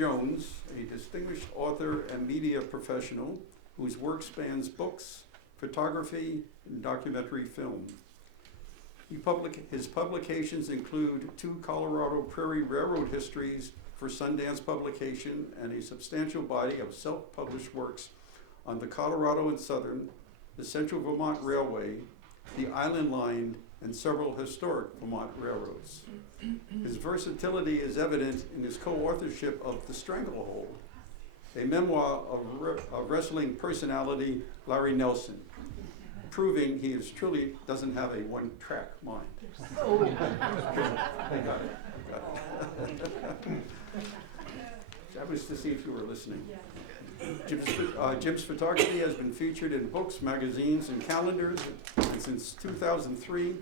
Jones, a distinguished author and media professional whose work spans books, photography, and documentary film. His publications include 2 Colorado Prairie Railroad histories for Sundance publication and a substantial body of self-published works on the Colorado and Southern, the Central Vermont Railway, the Island Line, and several historic Vermont railroads. His versatility is evident in his co-authorship of The Stranglehold, a memoir of wrestling personality Larry Nelson, proving he truly doesn't have a one-track mind. Oh. Got it. That was to see if you were listening. Jim's photography has been featured in books, magazines, and calendars, and since 2003,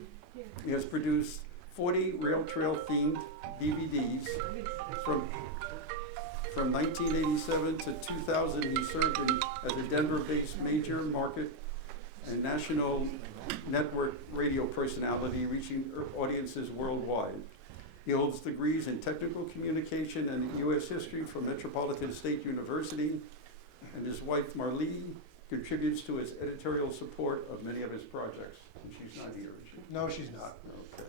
he has produced 40 rail trail themed DVDs. From 1987 to 2000, he served as a Denver-based major market and national network radio personality, reaching audiences worldwide. He holds degrees in technical communication and U.S. history from Metropolitan State University, and his wife Marlee contributes to his editorial support of many of his projects. And she's not here, is she? No, she's not. Okay.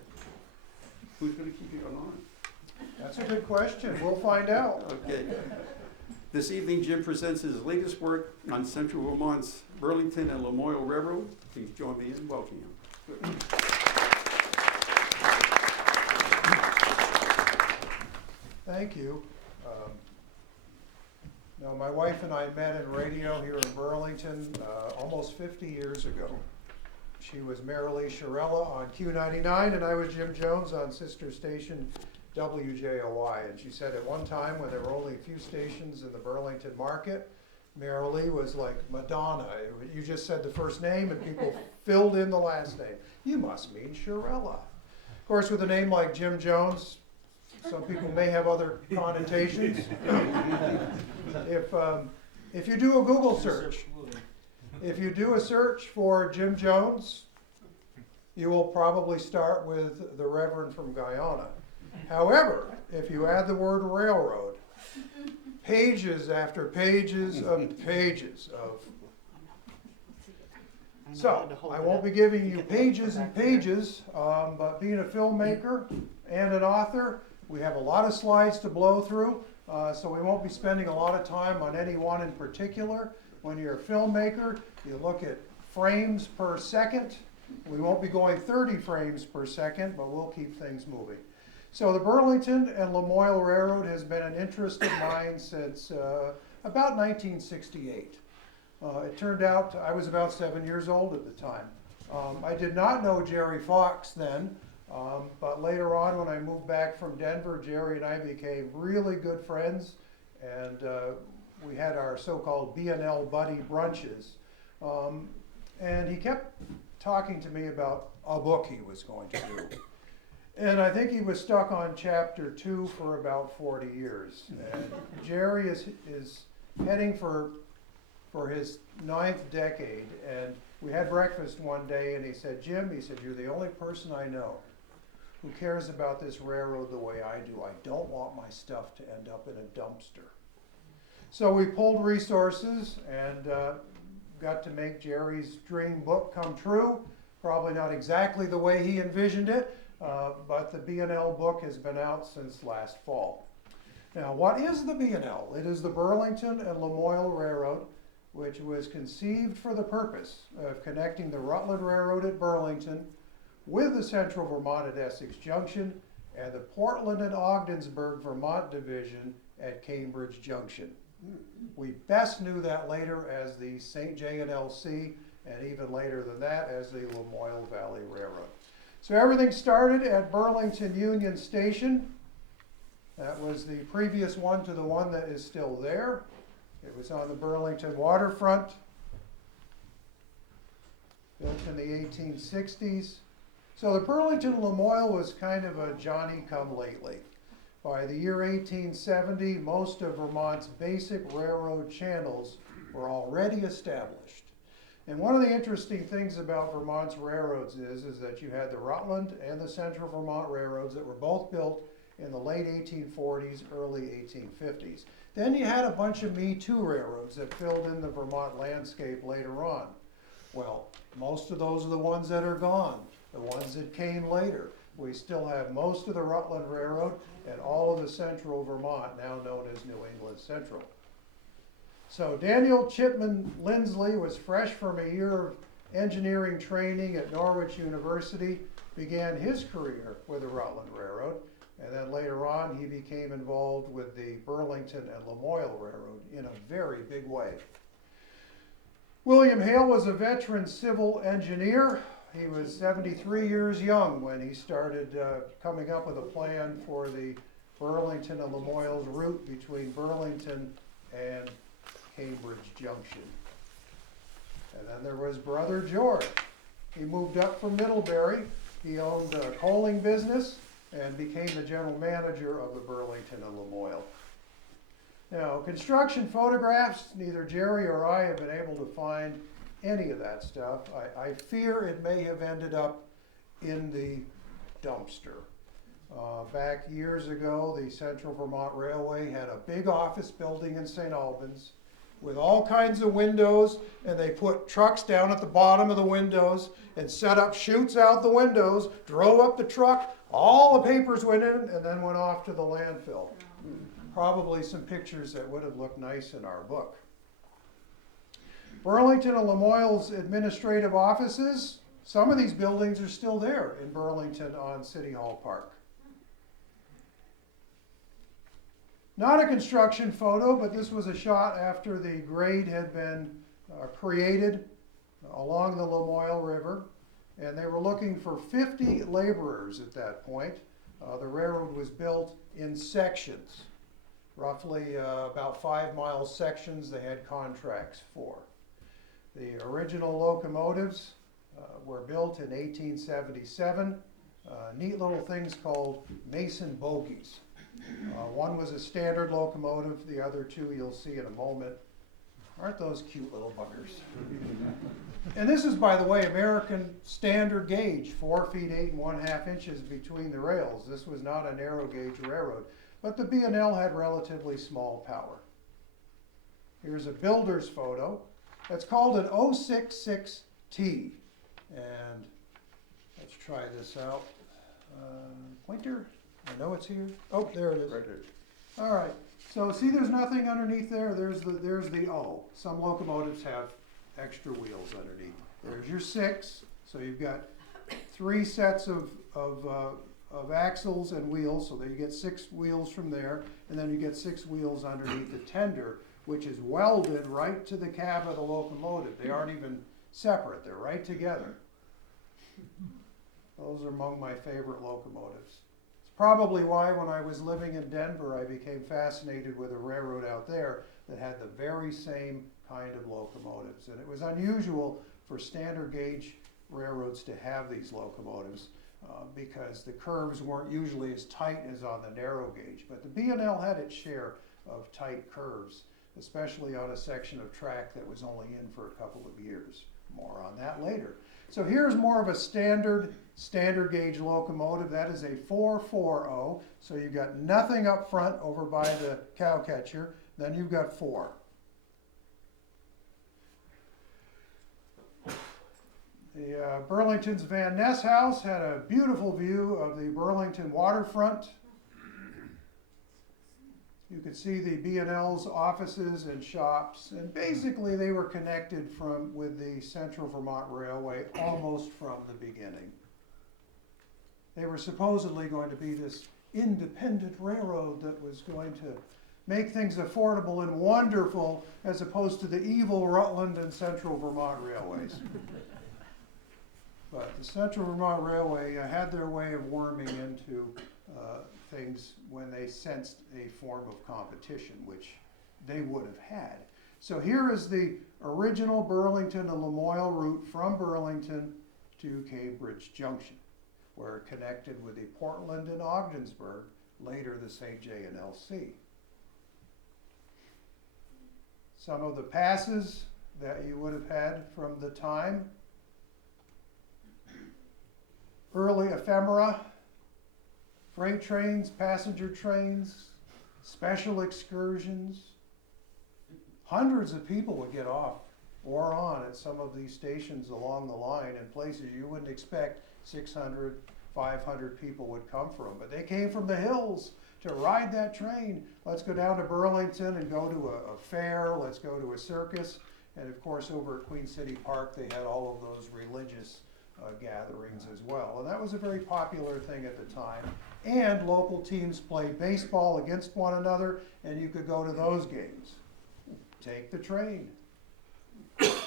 Who's going to keep you on? That's a good question. We'll find out. Okay. This evening, Jim presents his latest work on Central Vermont's Burlington and Lamoille Railroad. Please join me in welcoming him. Good. Thank you. Now, my wife and I met in radio here in Burlington almost 50 years ago. She was Marilee Shirella on Q99, and I was Jim Jones on sister station WJOI. And she said at one time, when there were only a few stations in the Burlington market, Marilee was like Madonna. You just said the first name, and people filled in the last name. You must mean Shirella. Of course, with a name like Jim Jones, some people may have other connotations. If you do a Google search, if you do a search for Jim Jones, you will probably start with the Reverend from Guyana. However, if you add the word railroad, pages after pages of pages of. So, I won't be giving you pages and pages, but being a filmmaker and an author, we have a lot of slides to blow through, so we won't be spending a lot of time on any one in particular. When you're a filmmaker, you look at frames per second. We won't be going 30 frames per second, but we'll keep things moving. So the Burlington and Lamoille Railroad has been an interest of mine since about 1968. It turned out I was about 7 years old at the time. I did not know Jerry Fox then, but later on when I moved back from Denver, Jerry and I became really good friends, and we had our so-called B&L buddy brunches. And he kept talking to me about a book he was going to do. And I think he was stuck on chapter 2 for about 40 years. And Jerry is heading for his 9th decade. And we had breakfast one day and he said, Jim, he said, you're the only person I know who cares about this railroad the way I do. I don't want my stuff to end up in a dumpster. So we pulled resources and got to make Jerry's dream book come true. Probably not exactly the way he envisioned it, but the B&L book has been out since last fall. Now, what is the B&L? It is the Burlington and Lamoille Railroad, which was conceived for the purpose of connecting the Rutland Railroad at Burlington with the Central Vermont at Essex Junction and the Portland and Ogdensburg, Vermont division at Cambridge Junction. We best knew that later as the St. J&LC, and even later than that as the Lamoille Valley Railroad. So everything started at Burlington Union Station. That was the previous one to the one that is still there. It was on the Burlington waterfront, built in the 1860s. So the Burlington Lamoille was kind of a Johnny-come-lately. By the year 1870, most of Vermont's basic railroad channels were already established. And one of the interesting things about Vermont's railroads is that you had the Rutland and the Central Vermont railroads that were both built in the late 1840s, early 1850s. Then you had a bunch of Me Too railroads that filled in the Vermont landscape later on. Well, most of those are the ones that are gone, the ones that came later. We still have most of the Rutland Railroad and all of the central Vermont, now known as New England Central. So Daniel Chipman Lindsley was fresh from a year of engineering training at Norwich University, began his career with the Rutland Railroad, and then later on he became involved with the Burlington and Lamoille Railroad in a very big way. William Hale was a veteran civil engineer. He was 73 years young when he started coming up with a plan for the Burlington and Lamoille's route between Burlington and Cambridge Junction. And then there was Brother George. He moved up from Middlebury. He owned a coaling business and became the general manager of the Burlington and Lamoille. Now, construction photographs, neither Jerry or I have been able to find any of that stuff. I fear it may have ended up in the dumpster. Back years ago, the Central Vermont Railway had a big office building in St. Albans with all kinds of windows, and they put trucks down at the bottom of the windows and set up chutes out the windows, drove up the truck, all the papers went in, and then went off to the landfill. Probably some pictures that would have looked nice in our book. Burlington and Lamoille's administrative offices, some of these buildings are still there in Burlington on City Hall Park. Not a construction photo, but this was a shot after the grade had been created along the Lamoille River, and they were looking for 50 laborers at that point. The railroad was built in sections, roughly about 5-mile sections they had contracts for. The original locomotives were built in 1877, neat little things called Mason bogies. One was a standard locomotive, the other two you'll see in a moment. Aren't those cute little buggers? And this is, by the way, American standard gauge, 4 feet 8 1/2 inches between the rails. This was not a narrow gauge railroad, but the B&L had relatively small power. Here's a builder's photo. It's called an 066T. And let's try this out. Pointer? I know it's here. Oh, there it is. Right there. All right. So see, there's nothing underneath there. There's the O. Some locomotives have extra wheels underneath. There's your 6. So you've got 3 sets of axles and wheels. So that you get 6 wheels from there, and then you get 6 wheels underneath the tender, which is welded right to the cab of the locomotive. They aren't even separate. They're right together. Those are among my favorite locomotives. Probably why when I was living in Denver, I became fascinated with a railroad out there that had the very same kind of locomotives. And it was unusual for standard gauge railroads to have these locomotives because the curves weren't usually as tight as on the narrow gauge. But the B&L had its share of tight curves, especially on a section of track that was only in for a couple of years. More on that later. So here's more of a standard gauge locomotive. That is a 440. So you've got nothing up front over by the cow catcher. Then you've got 4. The Burlington's Van Ness House had a beautiful view of the Burlington waterfront. You could see the B&L's offices and shops, and basically they were connected with the Central Vermont Railway almost from the beginning. They were supposedly going to be this independent railroad that was going to make things affordable and wonderful as opposed to the evil Rutland and Central Vermont railways. But the Central Vermont Railway had their way of worming into things when they sensed a form of competition, which they would have had. So here is the original Burlington and Lamoille route from Burlington to Cambridge Junction, where it connected with the Portland and Ogdensburg, later the St. J and LC. Some of the passes that you would have had from the time. Early ephemera freight trains, passenger trains, special excursions. Hundreds of people would get off or on at some of these stations along the line in places you wouldn't expect 600, 500 people would come from. But they came from the hills to ride that train. Let's go down to Burlington and go to a fair. Let's go to a circus. And of course, over at Queen City Park, they had all of those religious gatherings as well. And that was a very popular thing at the time. And local teams played baseball against one another, and you could go to those games. Take the train. This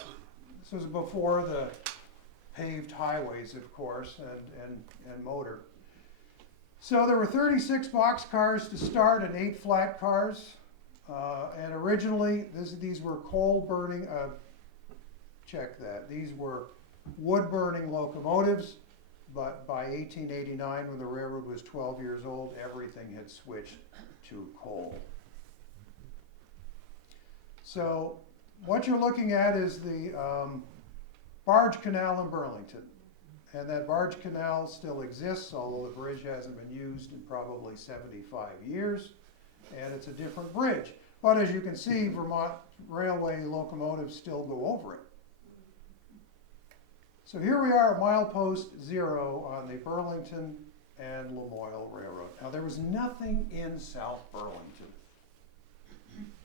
was before the paved highways, of course, and motor. So there were 36 boxcars to start and 8 flat cars. And originally, these were coal burning, check that, these were wood burning locomotives, but by 1889, when the railroad was 12 years old, everything had switched to coal. So what you're looking at is the barge canal in Burlington. And that barge canal still exists, although the bridge hasn't been used in probably 75 years. And it's a different bridge. But as you can see, Vermont Railway locomotives still go over it. So here we are at milepost 0 on the Burlington and Lamoille Railroad. Now there was nothing in South Burlington.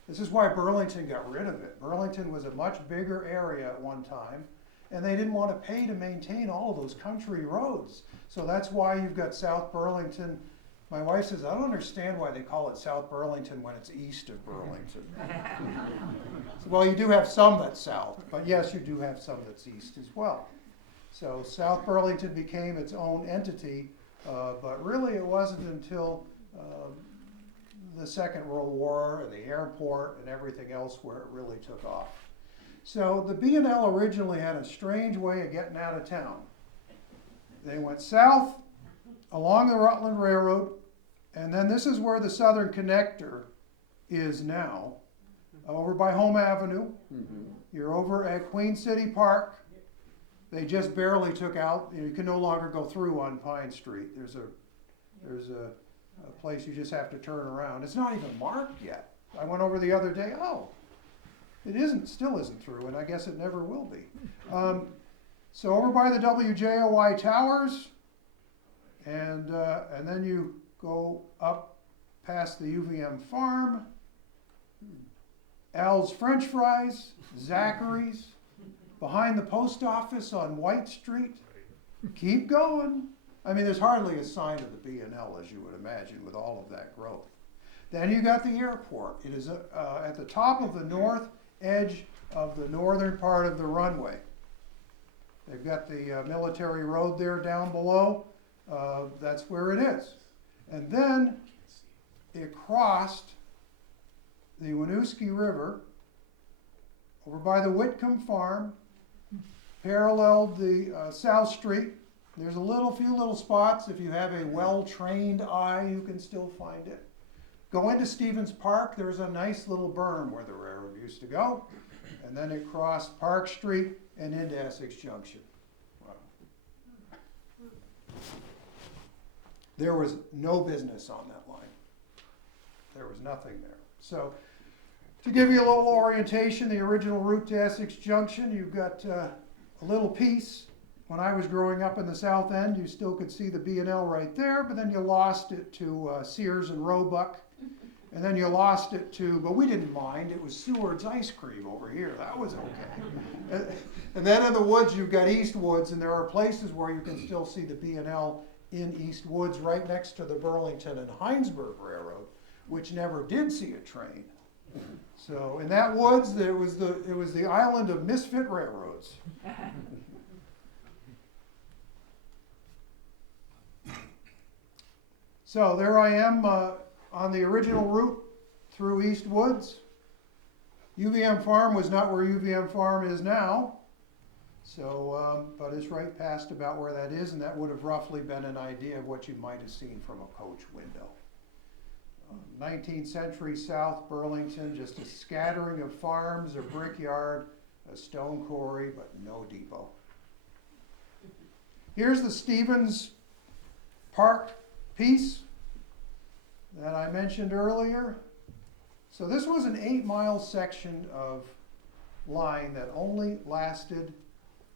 This is why Burlington got rid of it. Burlington was a much bigger area at one time, and they didn't want to pay to maintain all of those country roads. So that's why you've got South Burlington. My wife says, I don't understand why they call it South Burlington when it's east of Burlington. So, well, you do have some that's south, but yes, you do have some that's east as well. So South Burlington became its own entity, but really it wasn't until the Second World War and the airport and everything else where it really took off. So the B&L originally had a strange way of getting out of town. They went south along the Rutland Railroad, and then this is where the Southern Connector is now, over by Home Avenue. Mm-hmm. You're over at Queen City Park. They just barely took out, you can no longer go through on Pine Street. There's a place you just have to turn around. It's not even marked yet. I went over the other day, it still isn't through, and I guess it never will be. So over by the WJOI towers, and then you go up past the UVM farm, Al's French Fries, Zachary's, behind the post office on White Street. Keep going. I mean, there's hardly a sign of the B&L, as you would imagine, with all of that growth. Then you got the airport. It is at the top of the north edge of the northern part of the runway. They've got the military road there down below. That's where it is. And then it crossed the Winooski River over by the Whitcomb Farm, paralleled the South Street. There's few little spots. If you have a well-trained eye, you can still find it. Go into Stevens Park. There's a nice little berm where the railroad used to go. And then it crossed Park Street and into Essex Junction. Wow. There was no business on that line. There was nothing there. So to give you a little orientation, the original route to Essex Junction, you've got a little piece. When I was growing up in the South End, you still could see the B&L right there, but then you lost it to Sears and Roebuck. And then you lost it to, but we didn't mind, it was Seward's Ice Cream over here. That was okay. And then in the woods, you've got East Woods, and there are places where you can still see the B&L in East Woods, right next to the Burlington and Heinsberg Railroad, which never did see a train. So in that woods, it was the island of misfit railroads. So there I am on the original route through East Woods. UVM Farm was not where UVM Farm is now. So, but it's right past about where that is, and that would have roughly been an idea of what you might have seen from a coach window. 19th century South Burlington, just a scattering of farms, a brickyard, a stone quarry, but no depot. Here's the Stevens Park piece. that I mentioned earlier. So this was an 8-mile section of line that only lasted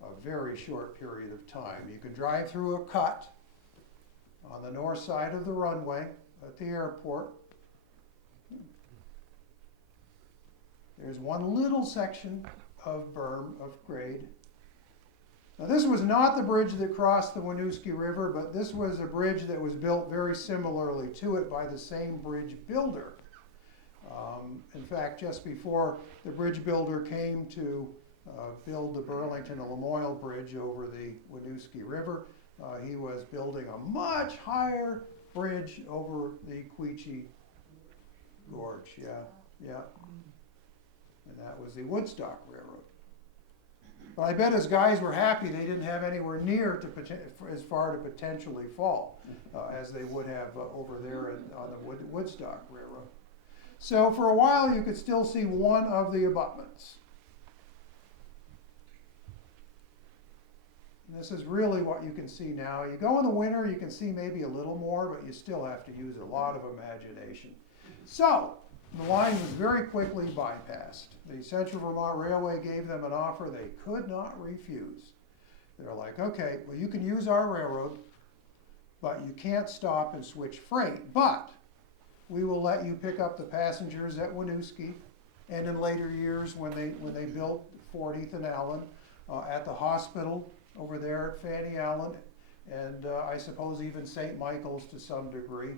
a very short period of time. You can drive through a cut on the north side of the runway at the airport. There's one little section of berm, of grade. Now this was not the bridge that crossed the Winooski River, but this was a bridge that was built very similarly to it by the same bridge builder. In fact, just before the bridge builder came to build the Burlington Lamoille Bridge over the Winooski River, he was building a much higher bridge over the Quechee Gorge, yeah. And that was the Woodstock Railroad. But I bet his guys were happy they didn't have anywhere near as far to potentially fall as they would have over there on the Woodstock Railroad. So for a while you could still see one of the abutments. And this is really what you can see now. You go in the winter, you can see maybe a little more, but you still have to use a lot of imagination. So the line was very quickly bypassed. The Central Vermont Railway gave them an offer they could not refuse. They're like, okay, well, you can use our railroad, but you can't stop and switch freight. But we will let you pick up the passengers at Winooski, and in later years when they built 40th and Allen, at the hospital over there at Fanny Allen, and I suppose even St. Michael's to some degree.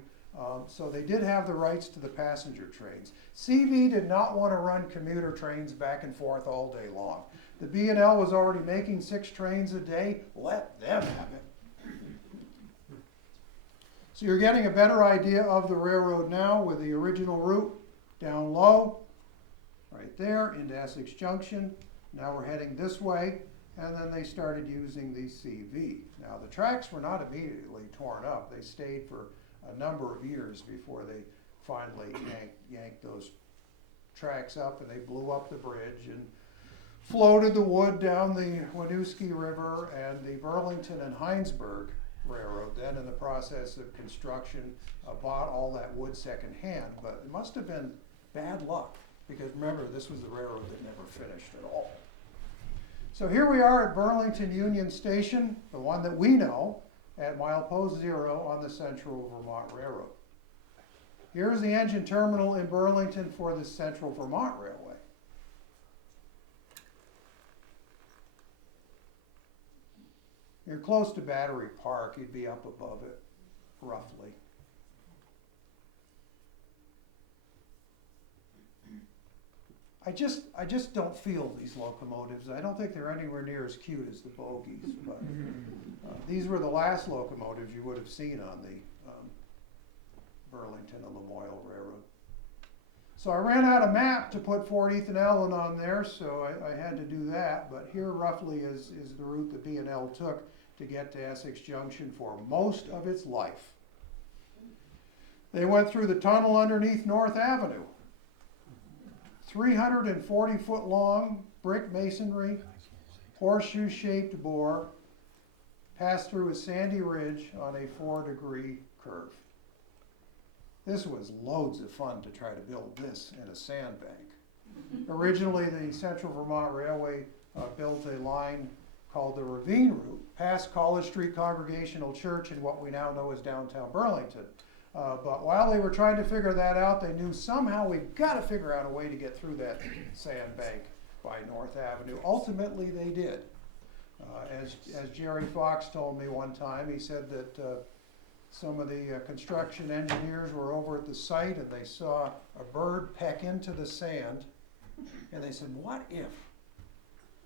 So they did have the rights to the passenger trains. CV did not want to run commuter trains back and forth all day long. The B&L was already making 6 trains a day. Let them have it. So you're getting a better idea of the railroad now with the original route down low, right there into Essex Junction. Now we're heading this way, and then they started using the CV. Now the tracks were not immediately torn up. They stayed for a number of years before they finally yanked those tracks up, and they blew up the bridge and floated the wood down the Winooski River. And the Burlington and Heinsberg Railroad, then in the process of construction, bought all that wood secondhand. But it must have been bad luck, because remember, this was the railroad that never finished at all. So here we are at Burlington Union Station, the one that we know, at milepost 0 on the Central Vermont Railroad. Here's the engine terminal in Burlington for the Central Vermont Railway. You're close to Battery Park, you'd be up above it, roughly. I just don't feel these locomotives. I don't think they're anywhere near as cute as the bogies, but these were the last locomotives you would have seen on the Burlington Lamoille Railroad. So I ran out of map to put 40th and Allen on there, so I had to do that. But here roughly is the route the B&L took to get to Essex Junction for most of its life. They went through the tunnel underneath North Avenue. 340-foot long brick masonry, horseshoe-shaped bore, passed through a sandy ridge on a 4-degree curve. This was loads of fun to try to build this in a sandbank. Originally, the Central Vermont Railway built a line called the Ravine Route, past College Street Congregational Church in what we now know as downtown Burlington. But while they were trying to figure that out, they knew somehow we've got to figure out a way to get through that sandbank by North Avenue. Ultimately, they did. As Jerry Fox told me one time, he said that some of the construction engineers were over at the site and they saw a bird peck into the sand. And they said, what if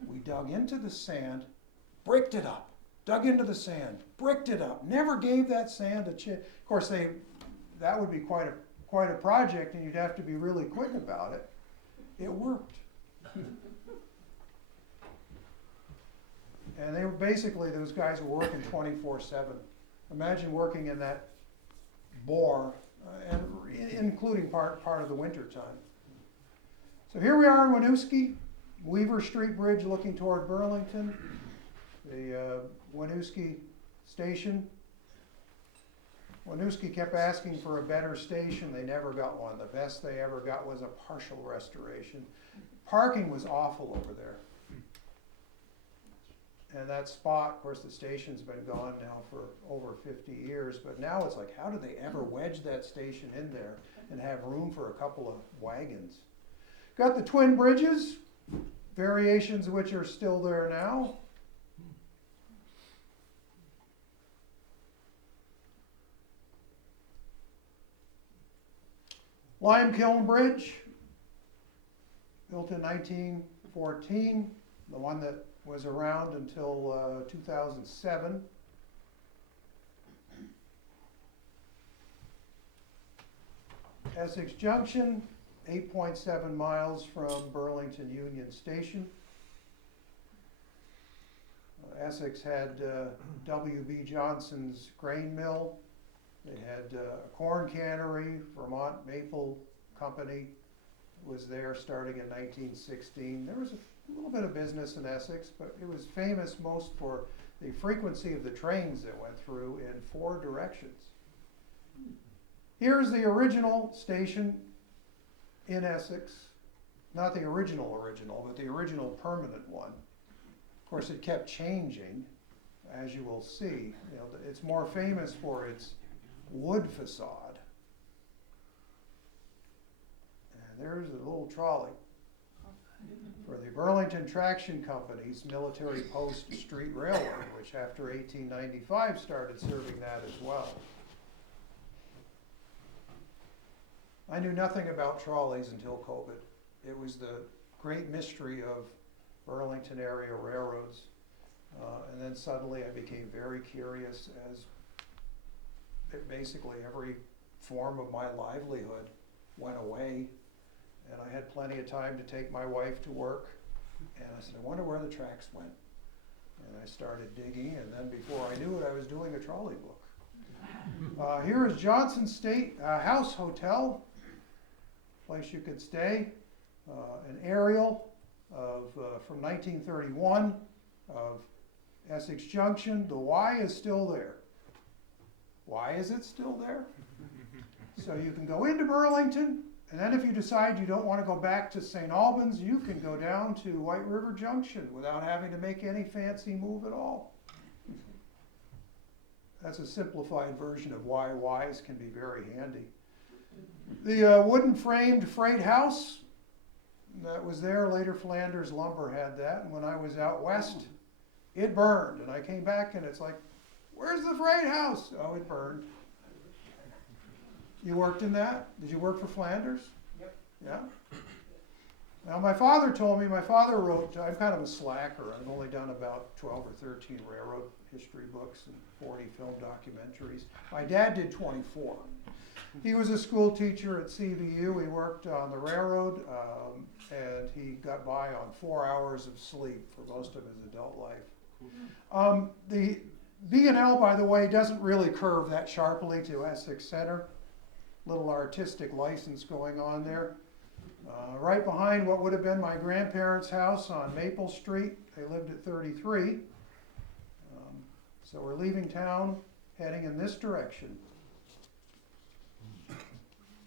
we dug into the sand, bricked it up, dug into the sand, bricked it up, never gave that sand a chance. Of course, that would be quite a project, and you'd have to be really quick about it. It worked. And they were basically, those guys were working 24/7. Imagine working in that bore, and including part of the winter time. So here we are in Winooski, Weaver Street Bridge looking toward Burlington, the Winooski Station. Winooski kept asking for a better station, they never got one. The best they ever got was a partial restoration. Parking was awful over there. And that spot, of course, the station's been gone now for over 50 years, but now it's like, how did they ever wedge that station in there and have room for a couple of wagons? Got the twin bridges, variations of which are still there now. Lime Kiln Bridge, built in 1914, the one that was around until 2007. Essex Junction, 8.7 miles from Burlington Union Station. Essex had W.B. Johnson's grain mill. They had a corn cannery. Vermont Maple Company was there starting in 1916. There was a little bit of business in Essex, but it was famous most for the frequency of the trains that went through in 4 directions. Here's the original station in Essex. Not the original, but the original permanent one. Of course, it kept changing, as you will see. You know, it's more famous for its wood facade. And there's a little trolley for the Burlington Traction Company's Military Post Street Railway, which after 1895 started serving that as well. I knew nothing about trolleys until COVID. It was the great mystery of Burlington area railroads. And then suddenly I became very curious as basically every form of my livelihood went away. And I had plenty of time to take my wife to work. And I said, I wonder where the tracks went. And I started digging, and then before I knew it, I was doing a trolley book. Here is Johnson State House Hotel, place you could stay. An aerial of, from 1931 of Essex Junction. The Y is still there. Why is it still there? So you can go into Burlington, and then if you decide you don't want to go back to St. Albans, you can go down to White River Junction without having to make any fancy move at all. That's a simplified version of why Ys can be very handy. The wooden framed freight house that was there, later Flanders Lumber had that, and when I was out west, it burned, and I came back and it's like, where's the freight house? Oh, it burned. You worked in that? Did you work for Flanders? Yep. Yeah? Now my father told me, my father wrote, I'm kind of a slacker, I've only done about 12 or 13 railroad history books and 40 film documentaries. My dad did 24. He was a school teacher at CVU, he worked on the railroad, and he got by on 4 hours of sleep for most of his adult life. The B&L, by the way, doesn't really curve that sharply to Essex Center. Little artistic license going on there. Right behind what would have been my grandparents' house on Maple Street. They lived at 33. So we're leaving town, heading in this direction.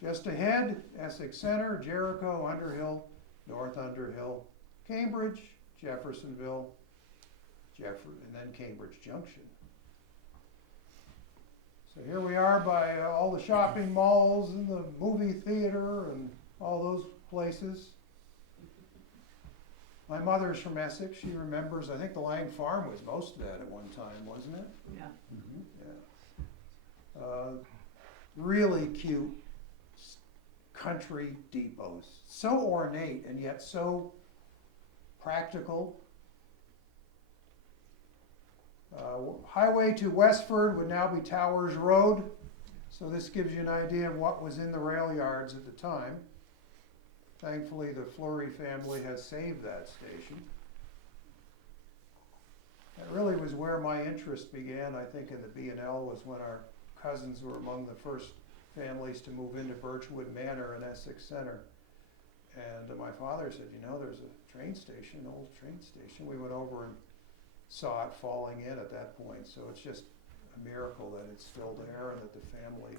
Just ahead, Essex Center, Jericho, Underhill, North Underhill, Cambridge, Jeffersonville, and then Cambridge Junction. So here we are by all the shopping malls and the movie theater and all those places. My mother's from Essex. She remembers, I think the Lang Farm was most of that at one time, wasn't it? Yeah. Mm-hmm. Yeah. Really cute country depots. So ornate and yet so practical. Highway to Westford would now be Towers Road. So this gives you an idea of what was in the rail yards at the time. Thankfully, the Fleury family has saved that station. That really was where my interest began, I think, in the B&L, was when our cousins were among the first families to move into Birchwood Manor in Essex Center. And my father said, you know, there's a train station, an old train station. We went over and saw it falling in at that point. So it's just a miracle that it's still there and that the family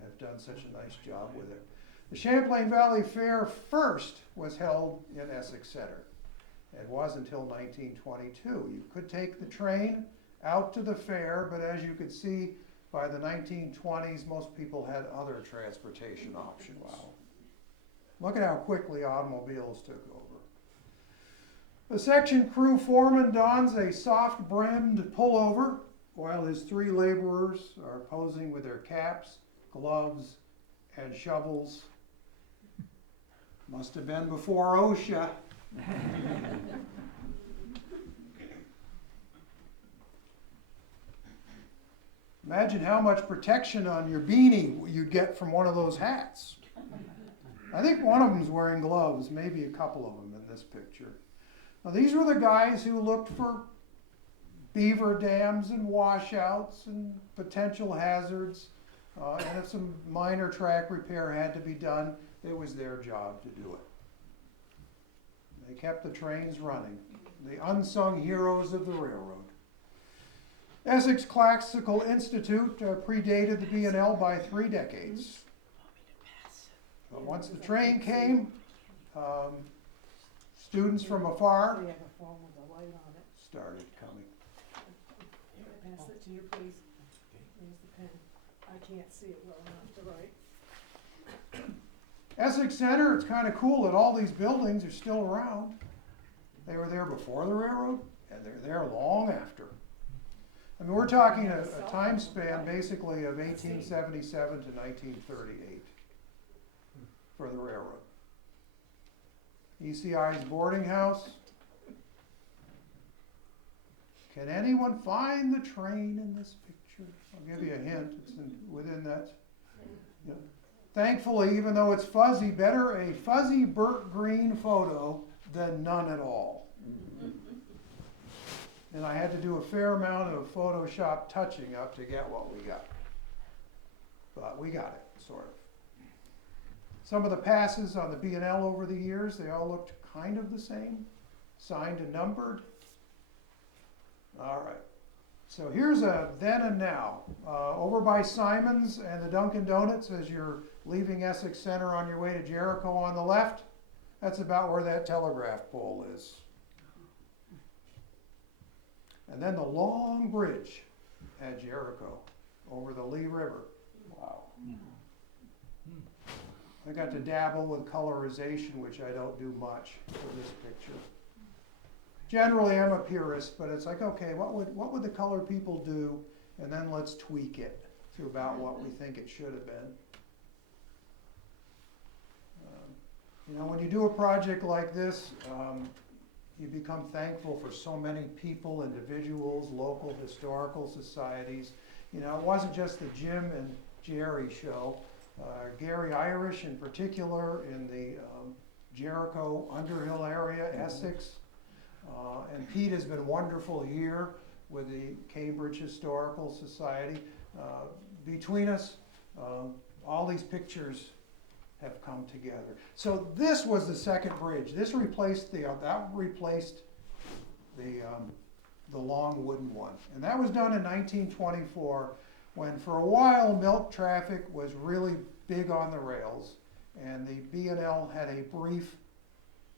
have done such a nice job with it. The Champlain Valley Fair first was held in Essex Center. It was until 1922. You could take the train out to the fair, but as you could see, by the 1920s, most people had other transportation options. Wow. Look at how quickly automobiles took over. The section crew foreman dons a soft-brimmed pullover while his 3 laborers are posing with their caps, gloves, and shovels. Must have been before OSHA. Imagine how much protection on your beanie you'd get from one of those hats. I think one of them's wearing gloves, maybe a couple of them in this picture. Now these were the guys who looked for beaver dams and washouts and potential hazards. And if some minor track repair had to be done, it was their job to do it. They kept the trains running, the unsung heroes of the railroad. Essex Classical Institute predated the B&L by 3 decades. But once the train came, students from afar started coming. Pass it to you, please. Here's the pen. I can't see it well enough to write. Essex Center, it's kind of cool that all these buildings are still around. They were there before the railroad, and they're there long after. I mean, we're talking a time span basically of 1877 to 1938 for the railroad. ECI's boarding house. Can anyone find the train in this picture? I'll give you a hint. It's within that. Yeah. Thankfully, even though it's fuzzy, better a fuzzy burnt green photo than none at all. And I had to do a fair amount of Photoshop touching up to get what we got. But we got it, sort of. Some of the passes on the B&L over the years, they all looked kind of the same, signed and numbered. All right. So here's a then and now. Over by Simon's and the Dunkin' Donuts as you're leaving Essex Center on your way to Jericho on the left, that's about where that telegraph pole is. And then the long bridge at Jericho over the Lee River. Wow. I got to dabble with colorization, which I don't do much for this picture. Generally, I'm a purist, but it's like, okay, what would the color people do? And then let's tweak it to about what we think it should have been. You know, when you do a project like this, you become thankful for so many people, individuals, local historical societies. You know, it wasn't just the Jim and Jerry show. Gary Irish in particular in the Jericho, Underhill area, Essex. And Pete has been wonderful here with the Cambridge Historical Society. Between us, all these pictures have come together. So this was the second bridge. This replaced the long wooden one. And that was done in 1924 when for a while milk traffic was really big on the rails. And the B&L had a brief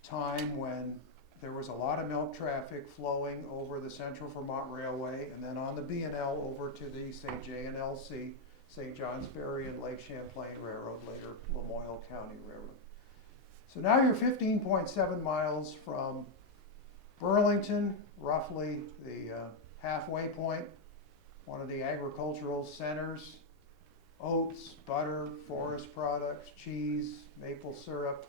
time when there was a lot of milk traffic flowing over the Central Vermont Railway and then on the B&L over to the St. J&LC, St. Johns Ferry and Lake Champlain Railroad, later Lamoille County Railroad. So now you're 15.7 miles from Burlington, roughly the halfway point, one of the agricultural centers, oats, butter, forest products, cheese, maple syrup.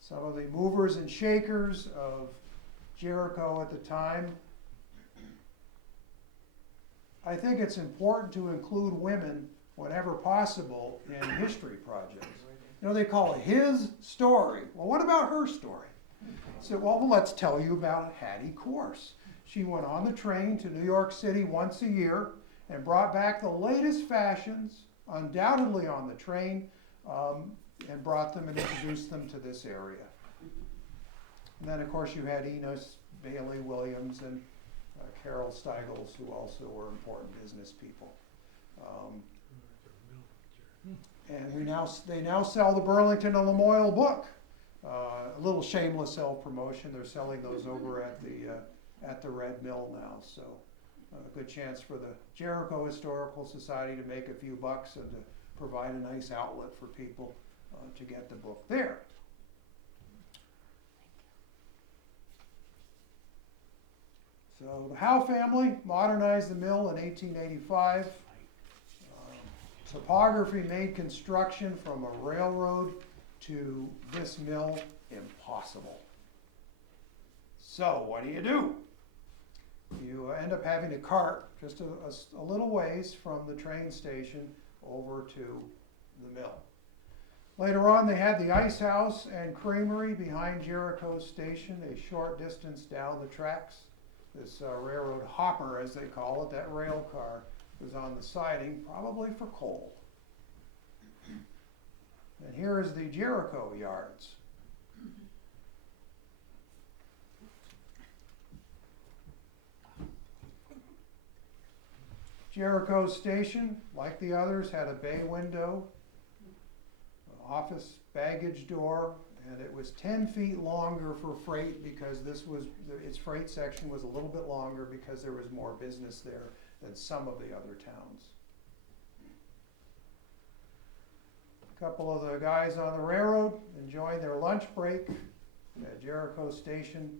Some of the movers and shakers of Jericho at the time. I think it's important to include women whenever possible in history projects. You know, they call it his story. Well, what about her story? So, well, let's tell you about Hattie Course. She went on the train to New York City once a year and brought back the latest fashions, undoubtedly on the train, and brought them and introduced them to this area. And then, of course, you had Enos, Bailey, Williams, and Carol Steigels, who also were important business people. And they now sell the Burlington Lamoille book. A little shameless self-promotion. They're selling those over at the Red Mill now. So a good chance for the Jericho Historical Society to make a few bucks and to provide a nice outlet for people to get the book there. So the Howe family modernized the mill in 1885. Topography made construction from a railroad to this mill impossible. So what do? You end up having to cart just a little ways from the train station over to the mill. Later on, they had the ice house and creamery behind Jericho Station, a short distance down the tracks. This railroad hopper, as they call it, that rail car, was on the siding, probably for coal. And here is the Jericho yards. Jericho Station, like the others, had a bay window, an office baggage door, and it was 10 feet longer for freight because its freight section was a little bit longer because there was more business there than some of the other towns. A couple of the guys on the railroad enjoying their lunch break at Jericho Station,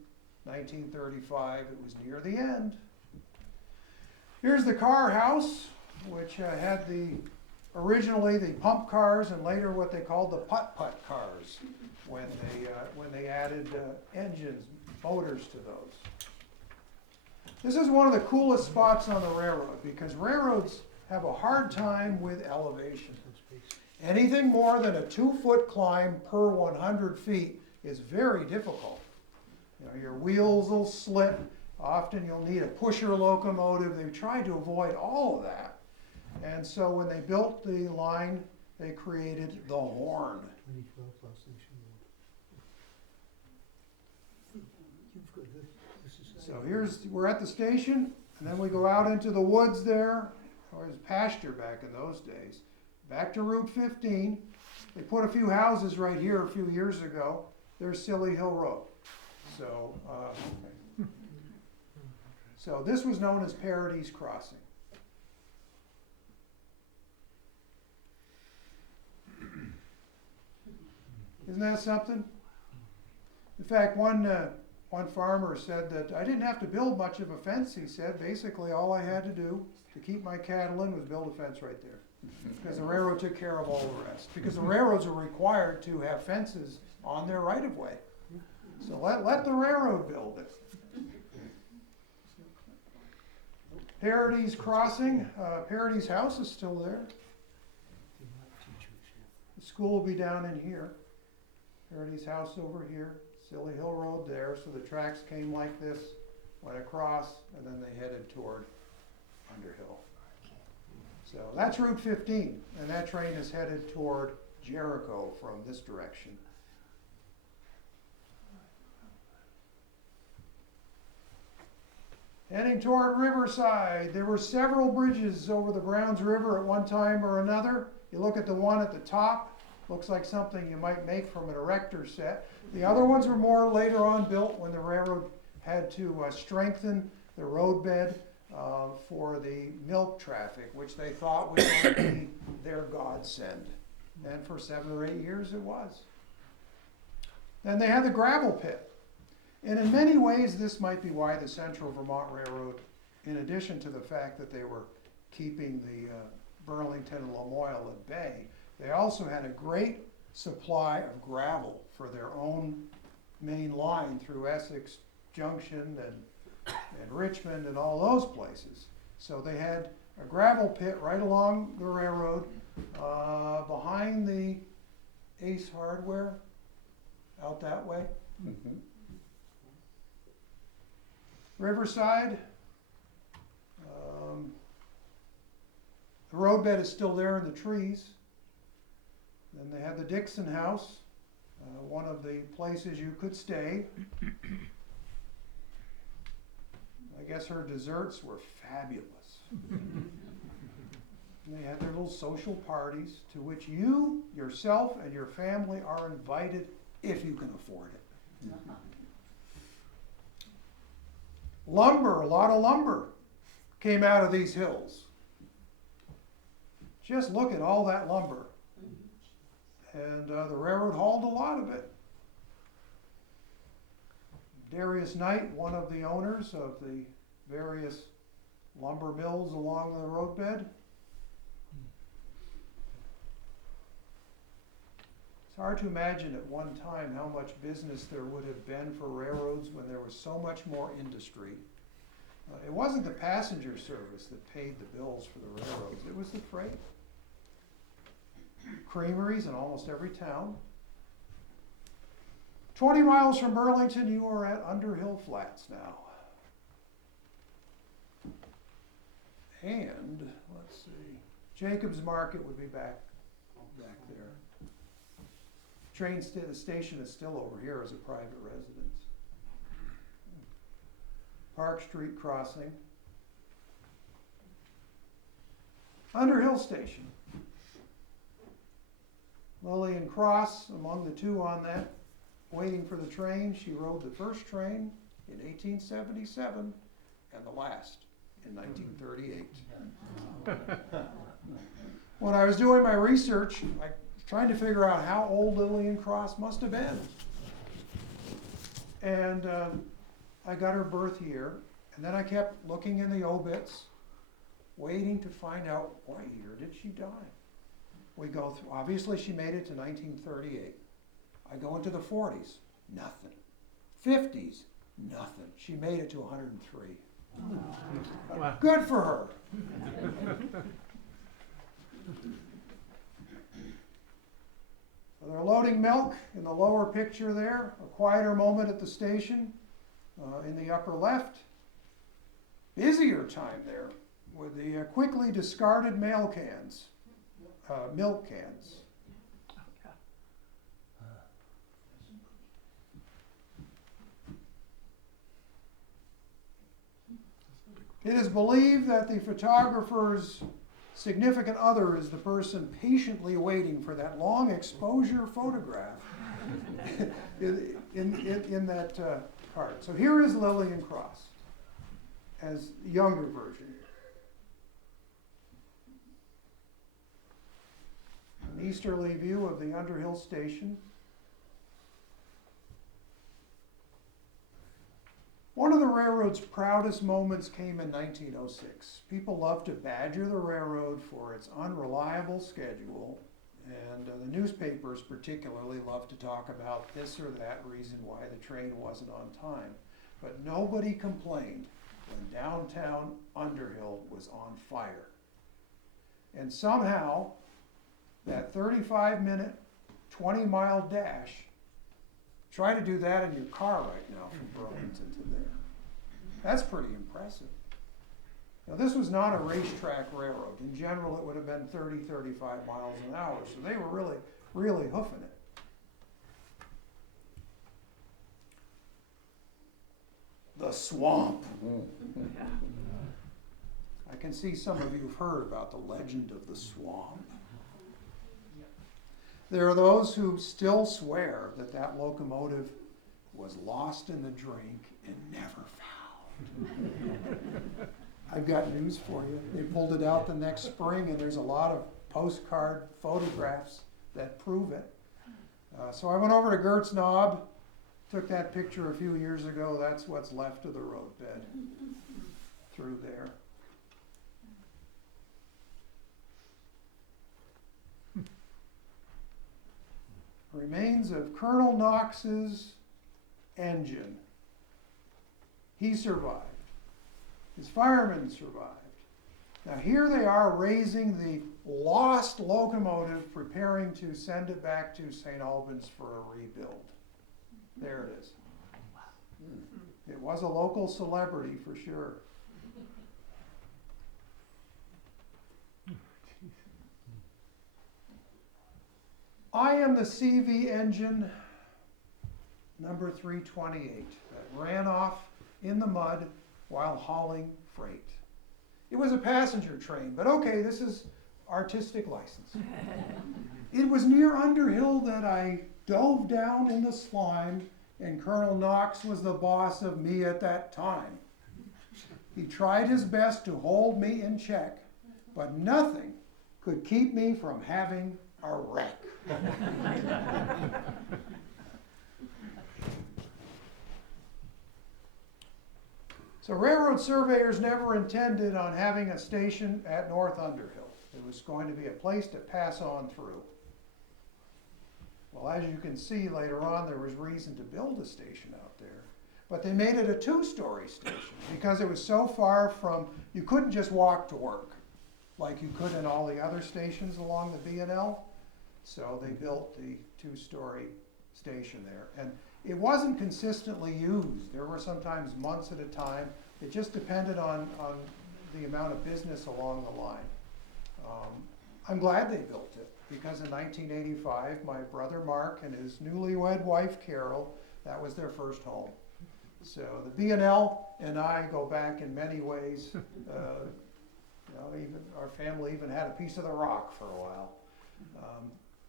1935. It was near the end. Here's the car house, which had originally the pump cars and later what they called the putt-putt cars when they added engines, motors to those. This is one of the coolest spots on the railroad because railroads have a hard time with elevation. Anything more than a 2-foot climb per 100 feet is very difficult. You know, your wheels will slip. Often you'll need a pusher locomotive. They've tried to avoid all of that. And so when they built the line, they created the horn. So we're at the station, and then we go out into the woods there. There was pasture back in those days. Back to Route 15. They put a few houses right here a few years ago. There's Silly Hill Road. So this was known as Parody's Crossing. Isn't that something? In fact, one farmer said that I didn't have to build much of a fence, he said. Basically, all I had to do to keep my cattle in was build a fence right there. Because the railroad took care of all the rest. Because the railroads are required to have fences on their right-of-way. So let the railroad build it. Parody's Crossing, Parody's house is still there. The school will be down in here. Parody's house over here. Silly Hill Road there. So the tracks came like this, went across, and then they headed toward Underhill. So that's Route 15, and that train is headed toward Jericho from this direction. Heading toward Riverside, there were several bridges over the Browns River at one time or another. You look at the one at the top, looks like something you might make from an erector set. The other ones were more later on built when the railroad had to strengthen the roadbed for the milk traffic, which they thought was going to be their godsend. And for 7 or 8 years it was. Then they had the gravel pit. And in many ways, this might be why the Central Vermont Railroad, in addition to the fact that they were keeping the Burlington and Lamoille at bay, they also had a great supply of gravel for their own main line through Essex Junction and Richmond and all those places. So they had a gravel pit right along the railroad behind the Ace Hardware out that way. Mm-hmm. Riverside, the roadbed is still there in the trees. Then they had the Dixon House, one of the places you could stay. guess her desserts were fabulous. They had their little social parties to which you, yourself, and your family are invited if you can afford it. Lumber, a lot of lumber came out of these hills. Just look at all that lumber. And the railroad hauled a lot of it. Darius Knight, one of the owners of the various lumber mills along the roadbed. It's hard to imagine at one time how much business there would have been for railroads when there was so much more industry. It wasn't the passenger service that paid the bills for the railroads, it was the freight. Creameries in almost every town. 20 miles from Burlington, you are at Underhill Flats now. And, let's see, Jacobs Market would be back there. The station is still over here as a private residence. Park Street crossing. Underhill Station. Lillian Cross, among the two on that, waiting for the train. She rode the first train in 1877 and the last in 1938. When I was doing my research, I was trying to figure out how old Lillian Cross must have been. And I got her birth year, and then I kept looking in the obits, waiting to find out what year did she die. We go through, obviously she made it to 1938. I go into the 40s, nothing. 50s, nothing. She made it to 103. Wow. Good for her. So they're loading milk in the lower picture there. A quieter moment at the station in the upper left. Busier time there with the quickly discarded milk cans. It is believed that the photographer's significant other is the person patiently waiting for that long exposure photograph in that card. So here is Lillian Cross as the younger version. An easterly view of the Underhill Station. One of the railroad's proudest moments came in 1906. People loved to badger the railroad for its unreliable schedule, and the newspapers particularly loved to talk about this or that reason why the train wasn't on time. But nobody complained when downtown Underhill was on fire. And somehow, that 35-minute, 20-mile dash, try to do that in your car right now from Burlington to there. That's pretty impressive. Now, this was not a racetrack railroad. In general, it would have been 30, 35 miles an hour, so they were really, really hoofing it. The swamp. I can see some of you have heard about the legend of the swamp. There are those who still swear that that locomotive was lost in the drink and never found. I've got news for you. They pulled it out the next spring, and there's a lot of postcard photographs that prove it. So I went over to Gert's Knob, took that picture a few years ago. That's what's left of the roadbed through there. Remains of Colonel Knox's engine. He survived. His firemen survived. Now here they are raising the lost locomotive, preparing to send it back to St. Albans for a rebuild. There it is. It was a local celebrity for sure. I am the CV engine number 328 that ran off in the mud while hauling freight. It was a passenger train, but okay, this is artistic license. It was near Underhill that I dove down in the slime, and Colonel Knox was the boss of me at that time. He tried his best to hold me in check, but nothing could keep me from having a wreck. So railroad surveyors never intended on having a station at North Underhill. It was going to be a place to pass on through. Well, as you can see later on, there was reason to build a station out there. But they made it a two-story station because it was so far from, you couldn't just walk to work like you could in all the other stations along the B&L. So they built the two-story station there. And it wasn't consistently used. There were sometimes months at a time. It just depended on the amount of business along the line. I'm glad they built it because in 1985, my brother Mark and his newlywed wife Carol, that was their first home. So the B&L and I go back in many ways. Even our family even had a piece of the rock for a while.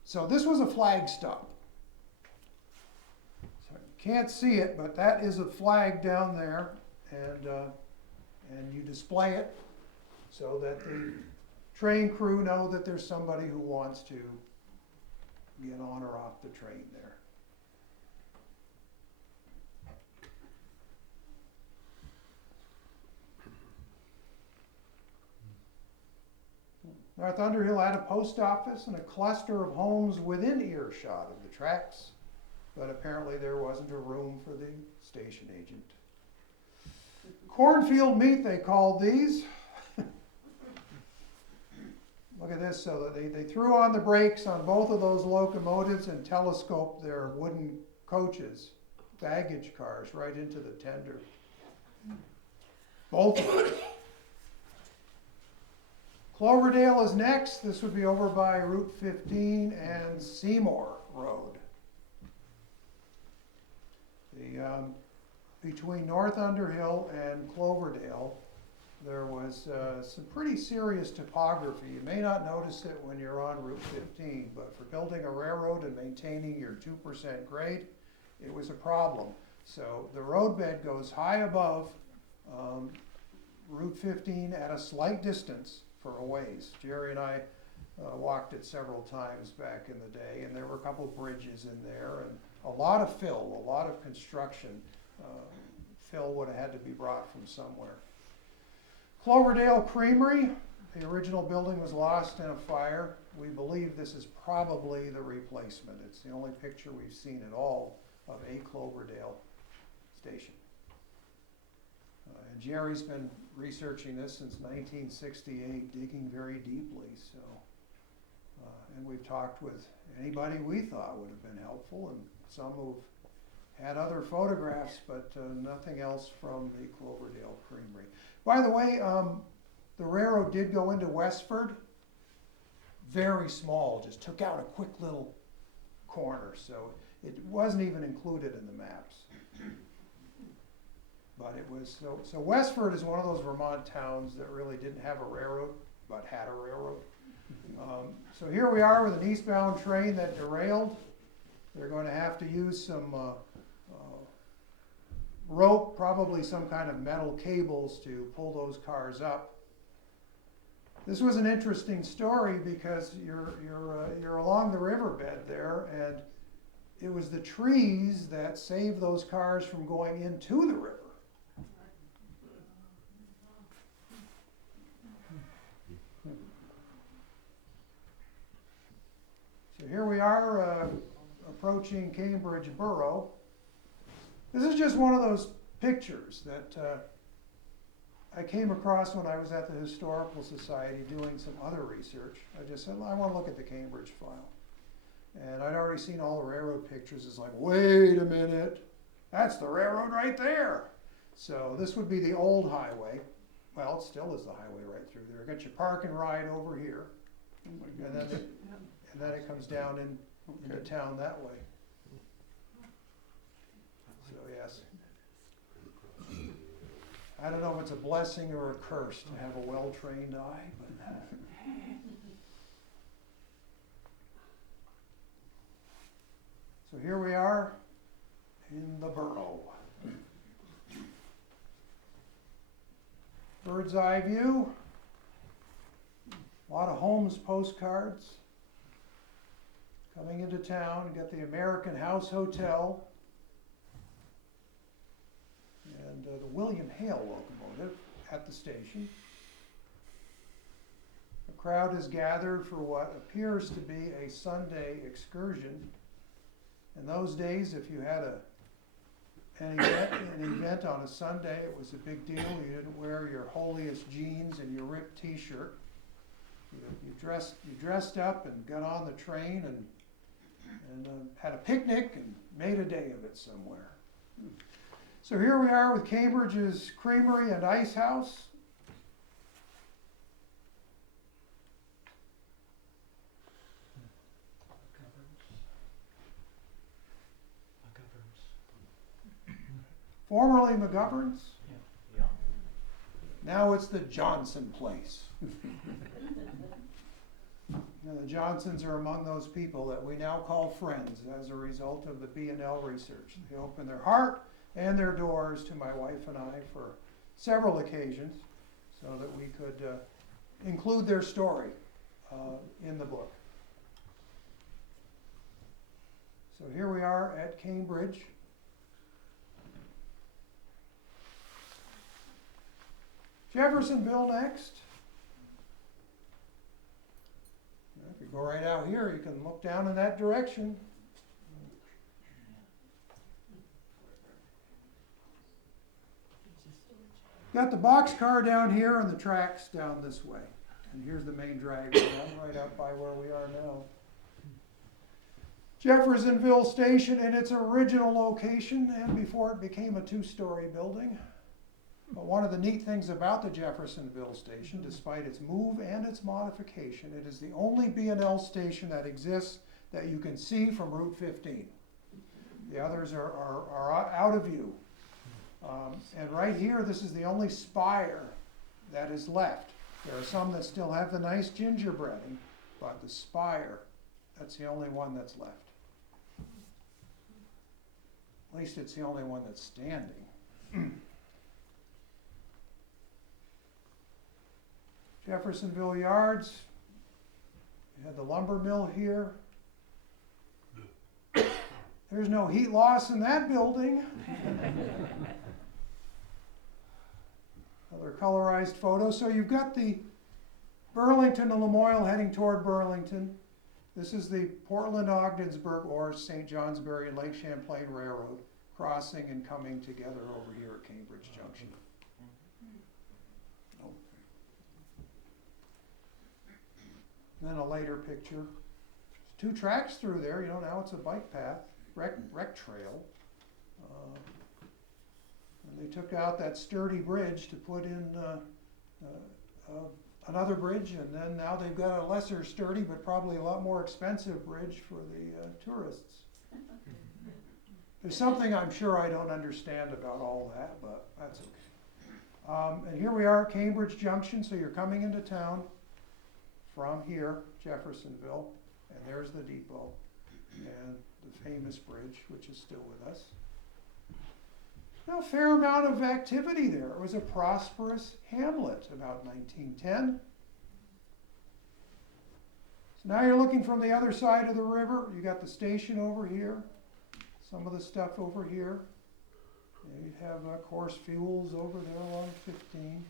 So this was a flag stop. So you can't see it, but that is a flag down there, and you display it so that the train crew know that there's somebody who wants to get on or off the train there. North Underhill had a post office and a cluster of homes within earshot of the tracks, but apparently there wasn't a room for the station agent. Cornfield meat, they called these. Look at this, so that they threw on the brakes on both of those locomotives and telescoped their wooden coaches, baggage cars, right into the tender. Both of them. Cloverdale is next. This would be over by Route 15 and Seymour Road. Between North Underhill and Cloverdale, there was some pretty serious topography. You may not notice it when you're on Route 15, but for building a railroad and maintaining your 2% grade, it was a problem. So the roadbed goes high above Route 15 at a slight distance for a ways. Jerry and I walked it several times back in the day, and there were a couple bridges in there, and a lot of fill, a lot of construction. Fill would have had to be brought from somewhere. Cloverdale Creamery, the original building was lost in a fire. We believe this is probably the replacement. It's the only picture we've seen at all of a Cloverdale station. And Jerry's been researching this since 1968, digging very deeply. So, and we've talked with anybody we thought would have been helpful, and some who've had other photographs, but nothing else from the Cloverdale Creamery. By the way, the railroad did go into Westford. Very small, just took out a quick little corner, so it wasn't even included in the maps. But it was, so Westford is one of those Vermont towns that really didn't have a railroad, but had a railroad. So here we are with an eastbound train that derailed. They're going to have to use some rope, probably some kind of metal cables to pull those cars up. This was an interesting story because you're along the riverbed there, and it was the trees that saved those cars from going into the river. So here we are approaching Cambridge Borough. This is just one of those pictures that I came across when I was at the Historical Society doing some other research. I just said, well, I want to look at the Cambridge file. And I'd already seen all the railroad pictures. It's like, wait a minute, that's the railroad right there. So this would be the old highway. Well, it still is the highway right through there. Got your park and ride over here. And then it comes down into town that way. So yes. I don't know if it's a blessing or a curse to have a well-trained eye, but. So here we are in the borough. Bird's eye view. A lot of Holmes postcards. Coming into town, got the American House Hotel. And the William Hale locomotive at the station. A crowd has gathered for what appears to be a Sunday excursion. In those days, if you had an event on a Sunday, it was a big deal. You didn't wear your holiest jeans and your ripped T-shirt. You dressed up and got on the train and had a picnic and made a day of it somewhere. So here we are with Cambridge's Creamery and Ice House. Formerly McGovern's. Yeah. Now it's the Johnson place. The Johnsons are among those people that we now call friends as a result of the B&L research. They opened their heart and their doors to my wife and I for several occasions so that we could include their story in the book. So here we are at Cambridge. Jeffersonville next. If you go right out here, you can look down in that direction. Got the boxcar down here and the tracks down this way. And here's the main drag right up by where we are now. Jeffersonville Station in its original location and before it became a two-story building. But one of the neat things about the Jeffersonville station, despite its move and its modification, it is the only B&L station that exists that you can see from Route 15. The others are out of view. And right here, this is the only spire that is left. There are some that still have the nice gingerbreading, but the spire, that's the only one that's left. At least it's the only one that's standing. Jeffersonville Yards, you had the lumber mill here. There's no heat loss in that building. Another colorized photo. So you've got the Burlington and Lamoille heading toward Burlington. This is the Portland, Ogdensburg, or St. Johnsbury and Lake Champlain Railroad crossing and coming together over here at Cambridge Junction. Then a later picture. There's 2 tracks through there. You know, now it's a bike path, rec trail. And they took out that sturdy bridge to put in another bridge, and then now they've got a lesser sturdy but probably a lot more expensive bridge for the tourists. There's something I'm sure I don't understand about all that, but that's okay. And here we are at Cambridge Junction, so you're coming into town from here, Jeffersonville, and there's the depot and the famous bridge, which is still with us. Now, a fair amount of activity there. It was a prosperous hamlet about 1910. So now you're looking from the other side of the river. You got the station over here, some of the stuff over here. You have course fuels over there along 15.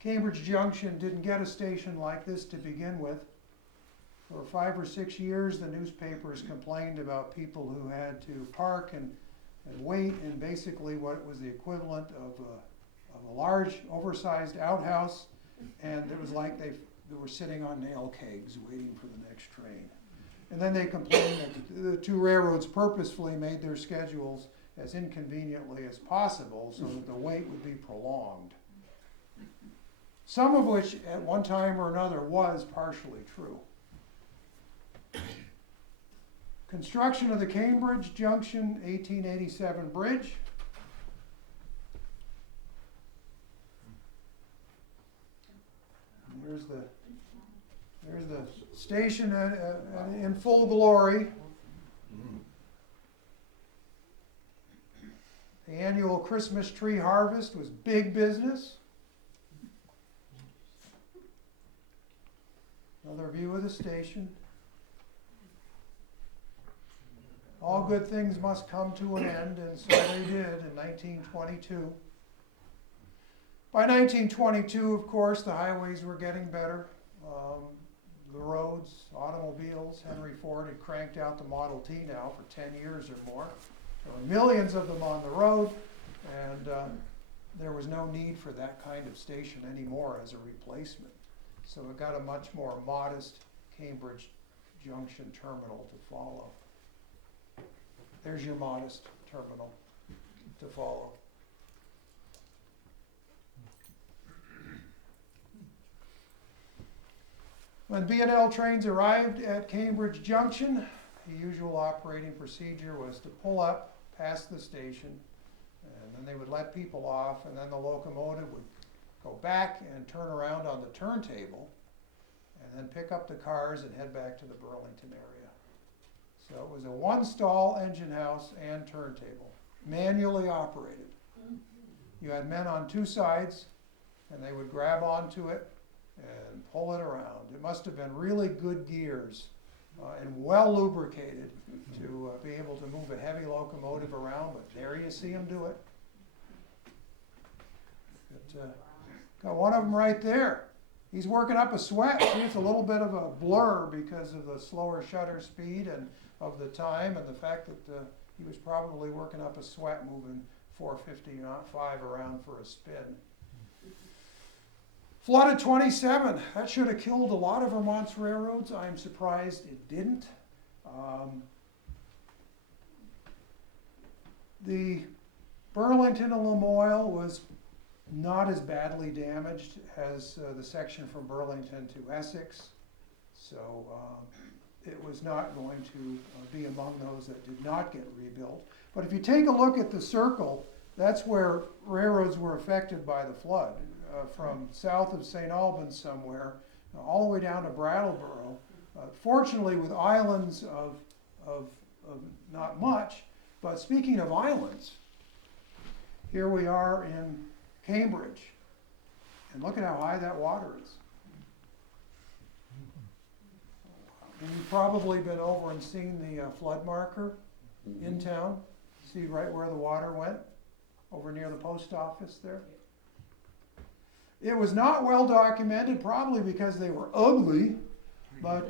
Cambridge Junction didn't get a station like this to begin with. For 5 or 6 years, the newspapers complained about people who had to park and wait in basically what was the equivalent of a large, oversized outhouse, and it was like they were sitting on nail kegs waiting for the next train. And then they complained that the 2 railroads purposefully made their schedules as inconveniently as possible so that the wait would be prolonged. Some of which, at one time or another, was partially true. Construction of the Cambridge Junction 1887 bridge. There's the station in full glory. The annual Christmas tree harvest was big business. Another view of the station. All good things must come to an end, and so they did in 1922. By 1922, of course, the highways were getting better. The roads, automobiles, Henry Ford had cranked out the Model T now for 10 years or more. There were millions of them on the road, and there was no need for that kind of station anymore as a replacement. So it got a much more modest Cambridge Junction terminal to follow. There's your modest terminal to follow. When B&L trains arrived at Cambridge Junction, the usual operating procedure was to pull up past the station, and then they would let people off, and then the locomotive would go back and turn around on the turntable, and then pick up the cars and head back to the Burlington area. So it was a one-stall engine house and turntable, manually operated. You had men on two sides, and they would grab onto it and pull it around. It must have been really good gears and well lubricated to be able to move a heavy locomotive around, but there you see them do it. Got one of them right there. He's working up a sweat. See, it's a little bit of a blur because of the slower shutter speed and of the time and the fact that he was probably working up a sweat moving 450, not 5 around for a spin. Flood of 27. That should have killed a lot of Vermont's railroads. I'm surprised it didn't. The Burlington Lamoille was not as badly damaged as the section from Burlington to Essex. So it was not going to be among those that did not get rebuilt. But if you take a look at the circle, that's where railroads were affected by the flood. From south of St. Albans somewhere, all the way down to Brattleboro. Fortunately, with islands of not much, but speaking of islands, here we are in Cambridge, and look at how high that water is. And you've probably been over and seen the flood marker in town. See right where the water went, over near the post office there. It was not well documented, probably because they were ugly, but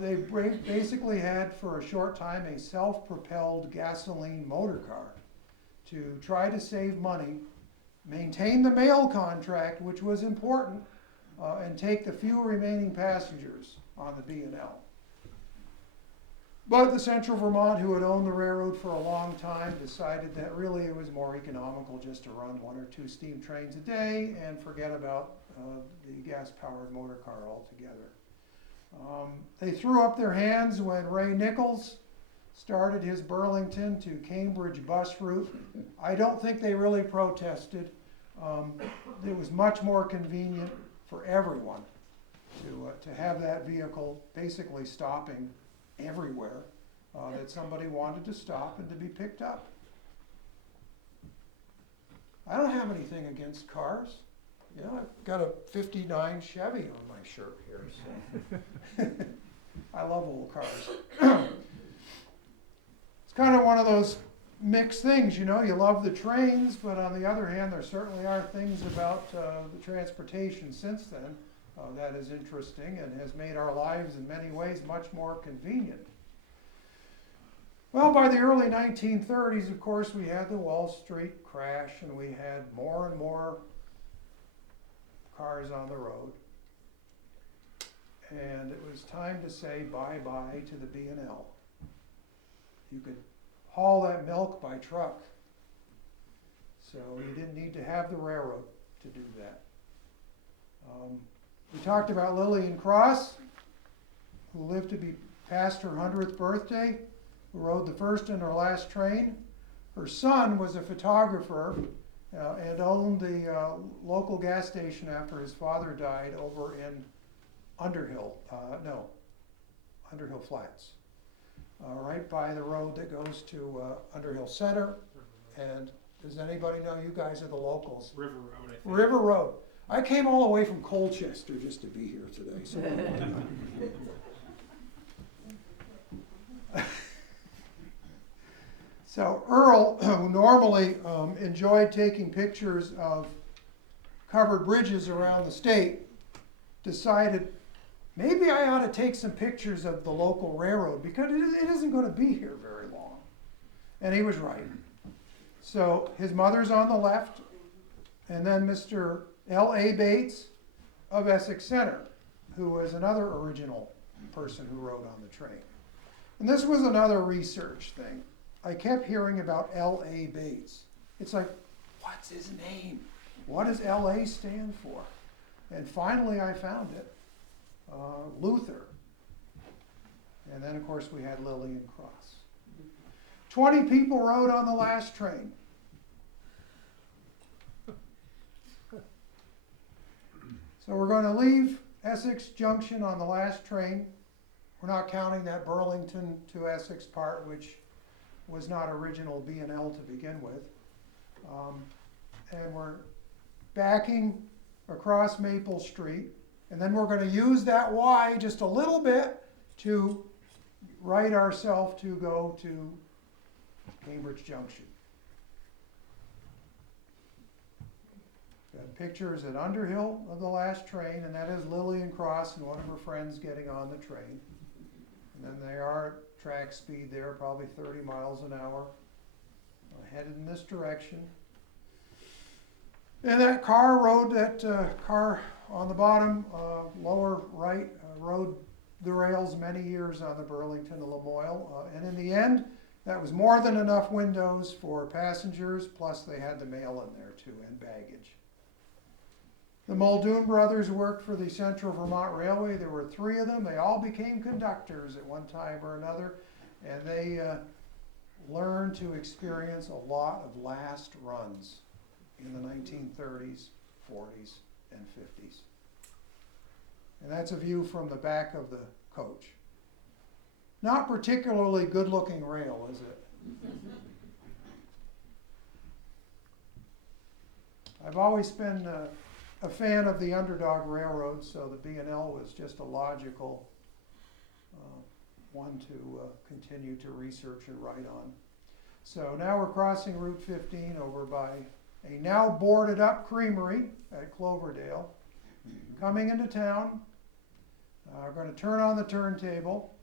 they basically had for a short time a self-propelled gasoline motor car to try to save money, maintain the mail contract, which was important, and take the few remaining passengers on the B&L. But the Central Vermont, who had owned the railroad for a long time, decided that really it was more economical just to run 1 or 2 steam trains a day and forget about the gas-powered motor car altogether. They threw up their hands when Ray Nichols started his Burlington to Cambridge bus route. I don't think they really protested. It was much more convenient for everyone to have that vehicle basically stopping everywhere that somebody wanted to stop and to be picked up. I don't have anything against cars. You know, I've got a 59 Chevy on my shirt here, so I love old cars. It's kind of one of those mixed things, you know, you love the trains, but on the other hand, there certainly are things about the transportation since then that is interesting and has made our lives in many ways much more convenient. Well, by the early 1930s, of course, we had the Wall Street crash and we had more and more cars on the road. And it was time to say bye-bye to the B&L. You could haul that milk by truck, so you didn't need to have the railroad to do that. We talked about Lillian Cross, who lived to be past her 100th birthday. who rode the first and her last train. Her son was a photographer and owned the local gas station after his father died over in Underhill Flats, right by the road that goes to Underhill Center. And does anybody know? You guys are the locals. River Road, I think. River Road. I came all the way from Colchester just to be here today. So. So Earl, who normally enjoyed taking pictures of covered bridges around the state, decided maybe I ought to take some pictures of the local railroad because it isn't going to be here very long. And he was right. So his mother's on the left, and then Mr. L.A. Bates of Essex Center, who was another original person who rode on the train. And this was another research thing. I kept hearing about L.A. Bates. It's like, what's his name? What does L.A. stand for? And finally I found it, Luther. And then of course we had Lillian Cross. 20 people rode on the last train. So we're going to leave Essex Junction on the last train. We're not counting that Burlington to Essex part, which was not original B&L to begin with. And we're backing across Maple Street. And then we're going to use that Y just a little bit to right ourselves to go to Cambridge Junction. Got pictures at Underhill of the last train, and that is Lillian Cross and one of her friends getting on the train. And then they are at track speed there, probably 30 miles an hour, headed in this direction. And that car rode, that car on the bottom, lower right, rode the rails many years on the Burlington Lamoille. And in the end, that was more than enough windows for passengers, plus they had the mail in there too, and baggage. The Muldoon brothers worked for the Central Vermont Railway. There were 3 of them. They all became conductors at one time or another, and they learned to experience a lot of last runs in the 1930s, 40s, and 50s. And that's a view from the back of the coach. Not particularly good-looking rail, is it? I've always been a fan of the underdog railroad, so the B&L was just a logical one to continue to research and write on. So now we're crossing Route 15 over by a now boarded up creamery at Cloverdale. Coming into town, we're going to turn on the turntable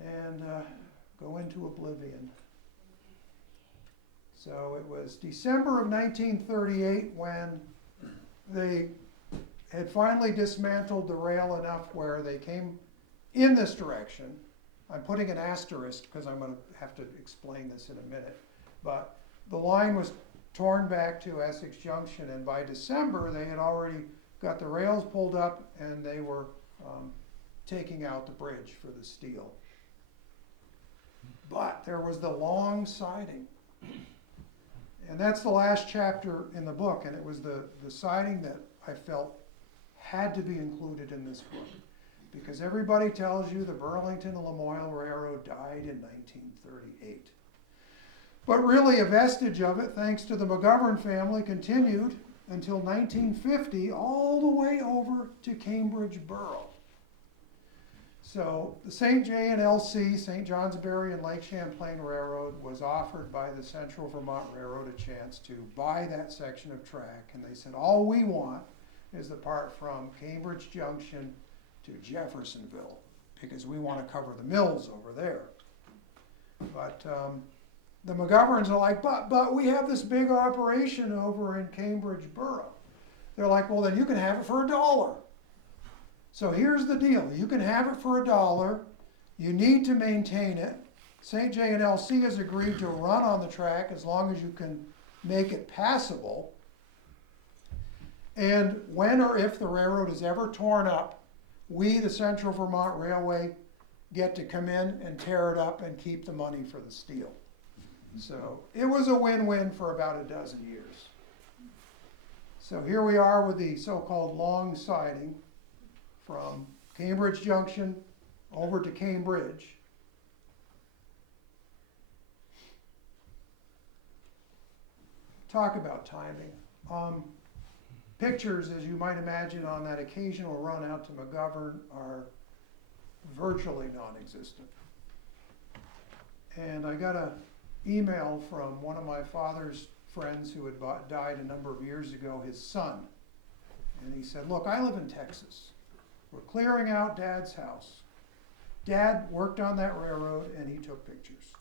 and go into oblivion. So it was December of 1938 when they had finally dismantled the rail enough where they came in this direction. I'm putting an asterisk because I'm going to have to explain this in a minute. But the line was torn back to Essex Junction, and by December they had already got the rails pulled up and they were taking out the bridge for the steel. But there was the long siding. And that's the last chapter in the book, and it was the siding that I felt had to be included in this book. Because everybody tells you the Burlington Lamoille Railroad died in 1938. But really a vestige of it, thanks to the McGovern family, continued until 1950, all the way over to Cambridge Borough. So the St. J and LC, St. Johnsbury and Lake Champlain Railroad, was offered by the Central Vermont Railroad a chance to buy that section of track. And they said, all we want is the part from Cambridge Junction to Jeffersonville, because we want to cover the mills over there. But the McGoverns are like, but we have this big operation over in Cambridge Borough. They're like, well, then you can have it for $1. So here's the deal. You can have it for $1. You need to maintain it. St. J and LC has agreed to run on the track as long as you can make it passable. And when or if the railroad is ever torn up, we, the Central Vermont Railway, get to come in and tear it up and keep the money for the steel. So it was a win-win for about a dozen years. So here we are with the so-called long siding from Cambridge Junction over to Cambridge. Talk about timing. Pictures, as you might imagine, on that occasional run out to McGovern are virtually non-existent. And I got an email from one of my father's friends who had died a number of years ago, his son. And he said, look, I live in Texas. We're clearing out Dad's house. Dad worked on that railroad and he took pictures.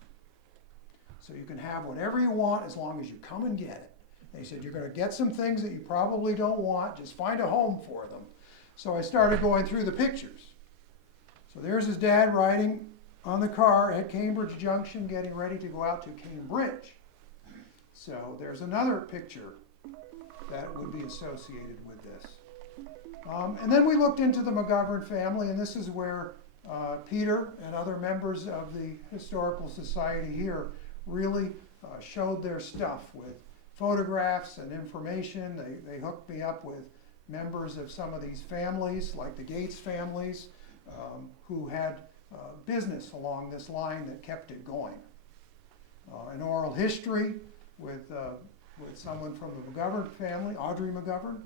So you can have whatever you want as long as you come and get it. And he said, you're going to get some things that you probably don't want, just find a home for them. So I started going through the pictures. So there's his dad riding on the car at Cambridge Junction, getting ready to go out to Cambridge. So there's another picture that would be associated with this. And then we looked into the McGovern family, and this is where Peter and other members of the Historical Society here really showed their stuff with photographs and information. They hooked me up with members of some of these families, like the Gates families, who had business along this line that kept it going. An oral history with someone from the McGovern family, Audrey McGovern,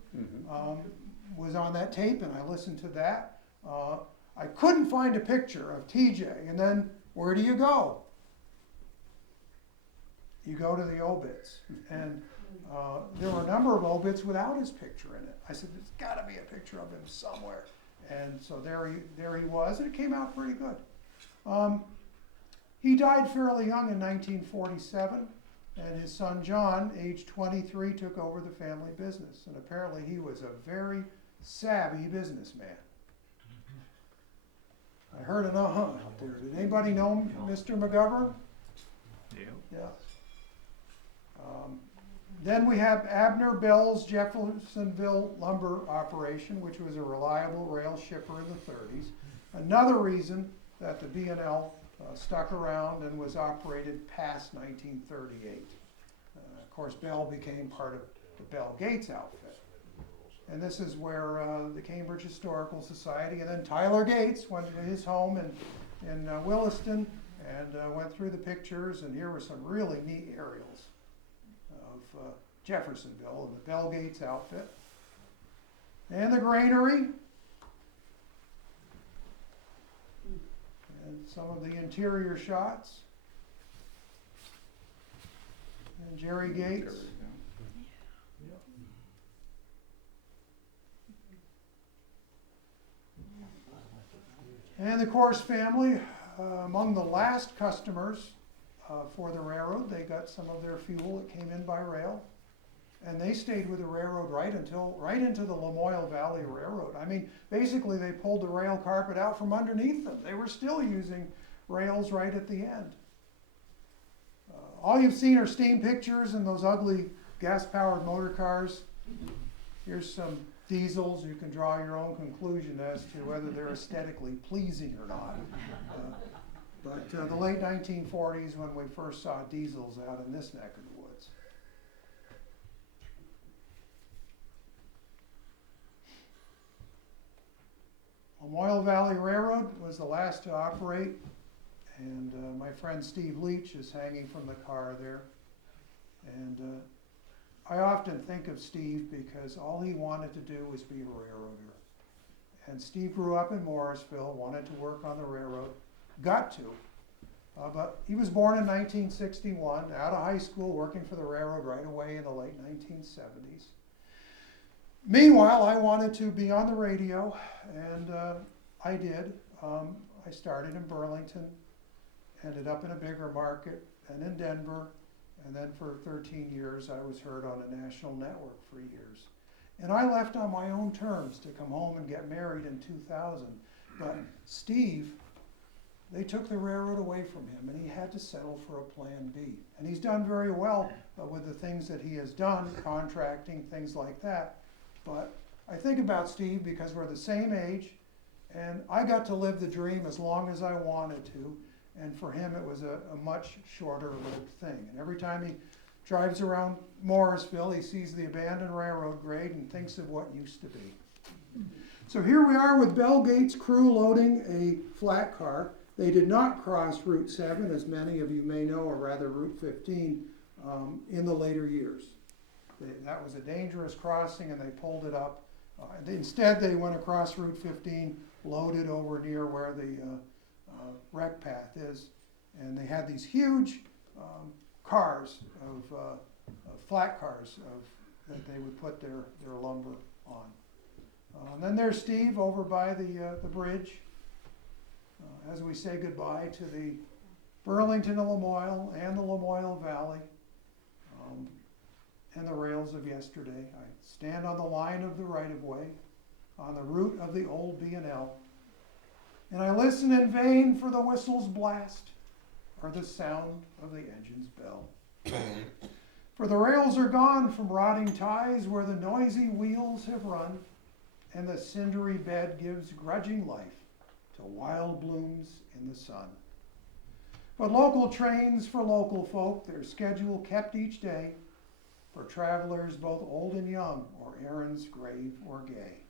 was on that tape, and I listened to that. I couldn't find a picture of TJ, and then where do you go? You go to the obits, and there were a number of obits without his picture in it. I said, there's got to be a picture of him somewhere. And so there he was, and it came out pretty good. He died fairly young in 1947, and his son John, age 23, took over the family business. And apparently he was a very savvy businessman. I heard an uh-huh out there. Did anybody know Mr. McGovern? Yeah. Then we have Abner Bell's Jeffersonville lumber operation, which was a reliable rail shipper in the 30s. Another reason that the B&L stuck around and was operated past 1938. Of course, Bell became part of the Bell Gates outfit. And this is where the Cambridge Historical Society, and then Tyler Gates went to his home in Williston and went through the pictures, and here were some really neat aerials of Jeffersonville and the Bell Gates outfit. And the granary. And some of the interior shots. And Jerry Gates. And the Course family, among the last customers for the railroad. They got some of their fuel that came in by rail. And they stayed with the railroad right into the Lamoille Valley Railroad. I mean, basically they pulled the rail carpet out from underneath them. They were still using rails right at the end. All you've seen are steam pictures and those ugly gas-powered motor cars. Here's some diesels. You can draw your own conclusion as to whether they're aesthetically pleasing or not. But the late 1940s, when we first saw diesels out in this neck of the woods. Lamoille Valley Railroad was the last to operate, and my friend Steve Leach is hanging from the car there. And I often think of Steve because all he wanted to do was be a railroader. And Steve grew up in Morrisville, wanted to work on the railroad, got to. But he was born in 1961, out of high school, working for the railroad right away in the late 1970s. Meanwhile, I wanted to be on the radio, and I did. I started in Burlington, ended up in a bigger market, and in Denver, and then for 13 years I was heard on a national network for years. And I left on my own terms to come home and get married in 2000. But Steve, they took the railroad away from him, and he had to settle for a plan B. And he's done very well with the things that he has done, contracting, things like that. But I think about Steve because we're the same age, And I got to live the dream as long as I wanted to, and for him it was a much shorter lived thing. And every time he drives around Morrisville, he sees the abandoned railroad grade and thinks of what used to be. So here we are with Bell Gates' crew loading a flat car. They did not cross Route 7, as many of you may know, or rather Route 15, in the later years. That was a dangerous crossing, and they pulled it up. Instead, they went across Route 15, loaded over near where the wreck path is, and they had these huge cars of flat cars that they would put their lumber on. And then there's Steve over by the bridge as we say goodbye to the Burlington Lamoille and the Lamoille Valley and the rails of yesterday. I stand on the line of the right-of-way on the route of the old B&L, and I listen in vain for the whistle's blast or the sound of the engine's bell. For the rails are gone from rotting ties where the noisy wheels have run, and the cindery bed gives grudging life to wild blooms in the sun. But local trains for local folk, their schedule kept each day, for travelers both old and young, or errands grave or gay.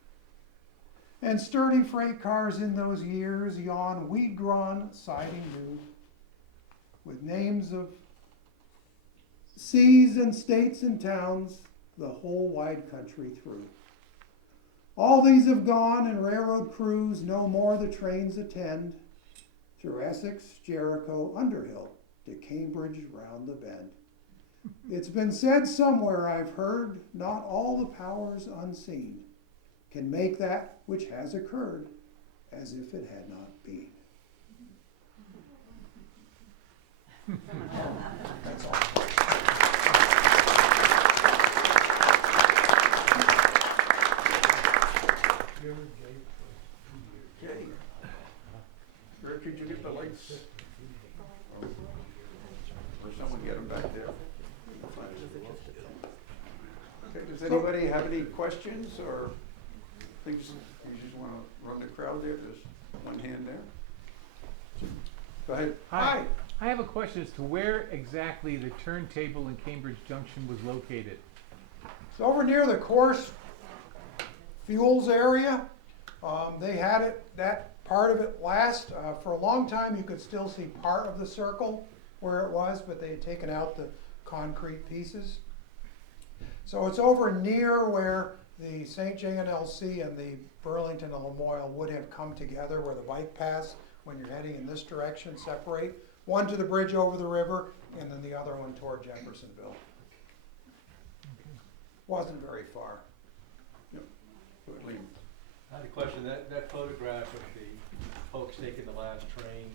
And sturdy freight cars in those years yawn weed-grown siding new, with names of seas and states and towns the whole wide country through. All these have gone, and railroad crews no more the trains attend through Essex, Jericho, Underhill to Cambridge round the bend. It's been said somewhere, I've heard, not all the powers unseen can make that which has occurred as if it had not been. That's all. Okay. Rick, could you get the lights? Or someone get them back there? Okay, does anybody have any questions or things you just want to run the crowd there? There's one hand there. Go ahead. Hi. I have a question as to where exactly the turntable in Cambridge Junction was located. It's over near the course fuels area. They had it, that part of it last. For a long time, you could still see part of the circle where it was, but they had taken out the concrete pieces. So it's over near where the St. JNLC and the Burlington and Lamoille would have come together, where the bike paths, when you're heading in this direction, separate. One to the bridge over the river, and then the other one toward Jeffersonville. Wasn't very far. Yep. Go ahead, Liam. I had a question. That photograph of the folks taking the last train,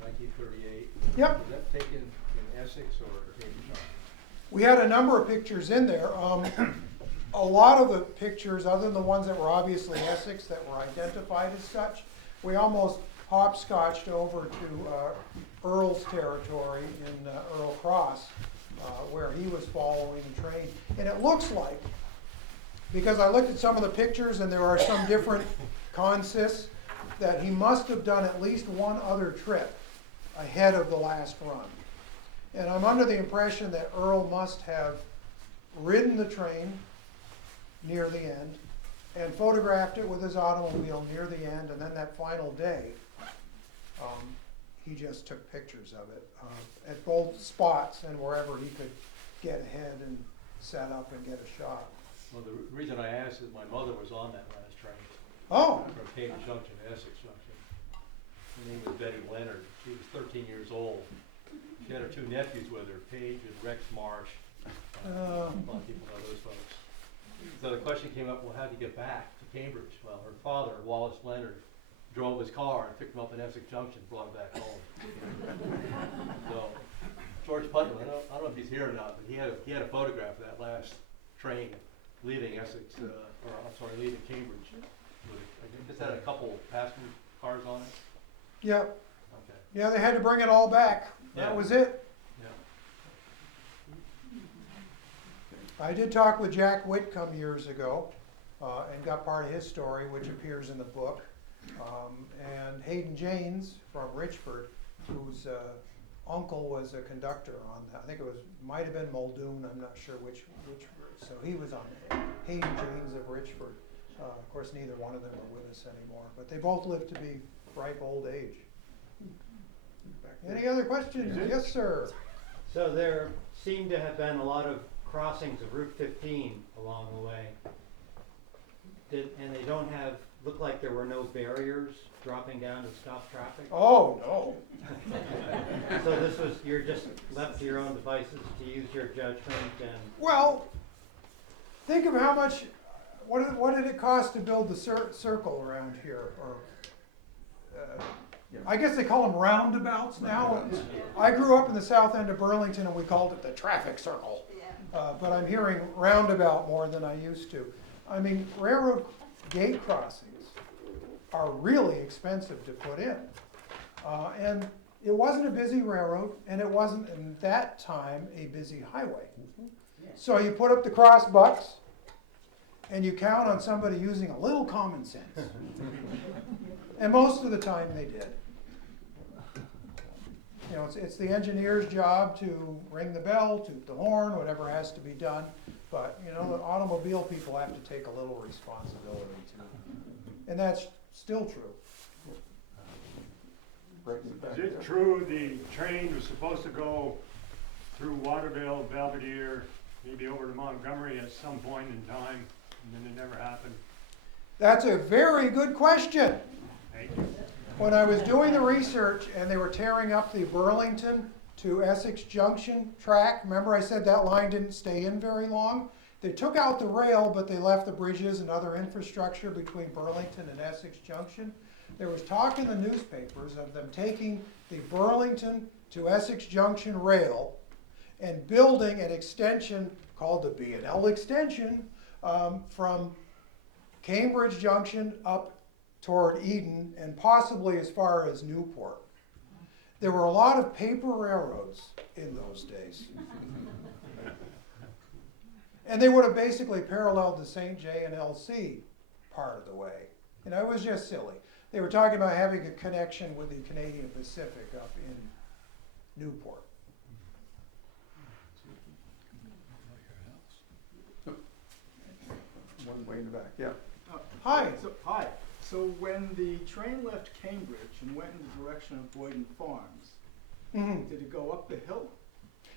1938. Yep. Was that taken in Essex or Cambridge Junction? We had a number of pictures in there. A lot of the pictures, other than the ones that were obviously Essex that were identified as such, we almost hopscotched over to Earl's territory in Earl Cross, where he was following the train. And it looks like, because I looked at some of the pictures and there are some different consists, that he must have done at least one other trip ahead of the last run. And I'm under the impression that Earl must have ridden the train near the end and photographed it with his automobile near the end, and then that final day, he just took pictures of it at both spots and wherever he could get ahead and set up and get a shot. Well, the reason I asked is my mother was on that last train Oh, from Cambridge Junction to Essex Junction. Her name was Betty Leonard. She was 13 years old. She had her two nephews with her, Paige and Rex Marsh. A lot of people know those folks. So the question came up, well, how'd you get back to Cambridge? Well, her father, Wallace Leonard, drove his car and picked him up in Essex Junction and brought him back home. So George Putnam, I don't know if he's here or not, but he had a photograph of that last train leaving Essex, leaving Cambridge. I guess had a couple passenger cars on it. yeah, Okay. yeah, they had to bring it all back. That Yeah. was it. Yeah. I did talk with Jack Whitcomb years ago and got part of his story, which appears in the book. And Hayden Janes from Richford, whose uncle was a conductor on that. I think it was, might have been Muldoon, I'm not sure which route. So he was on it. Hayden Janes of Richford. Of course, neither one of them are with us anymore, but they both lived to be ripe old age. Any other questions? Yes, sir. So there seem to have been a lot of crossings of Route 15 along the way. And they don't have, look like there were no barriers dropping down to stop traffic. Oh, no. So this was, you're just left to your own devices to use your judgment and, Well, think of how much, what did it cost to build the circle around here? Or, I guess they call them roundabouts now. I grew up in the south end of Burlington and we called it the traffic circle. But I'm hearing roundabout more than I used to. I mean, railroad gate crossings are really expensive to put in. And it wasn't a busy railroad, and it wasn't, in that time, a busy highway. So you put up the cross bucks, and you count on somebody using a little common sense. And most of the time they did. You know, it's the engineer's job to ring the bell, toot the horn, whatever has to be done. But, you know, the automobile people have to take a little responsibility too. And that's still true. Is it true the train was supposed to go through Waterville, Belvedere, maybe over to Montgomery at some point in time, and then it never happened? That's a very good question. Thank you. When I was doing the research and they were tearing up the Burlington to Essex Junction track, remember I said that line didn't stay in very long? They took out the rail, but they left the bridges and other infrastructure between Burlington and Essex Junction. There was talk in the newspapers of them taking the Burlington to Essex Junction rail and building an extension called the B&L extension from Cambridge Junction up toward Eden and possibly as far as Newport. There were a lot of paper railroads in those days. And they would have basically paralleled the St. J and LC part of the way. You know, it was just silly. They were talking about having a connection with the Canadian Pacific up in Newport. One way in the back, yeah. Hi. Hi. So when the train left Cambridge and went in the direction of Boyden Farms, Mhm. did it go up the hill?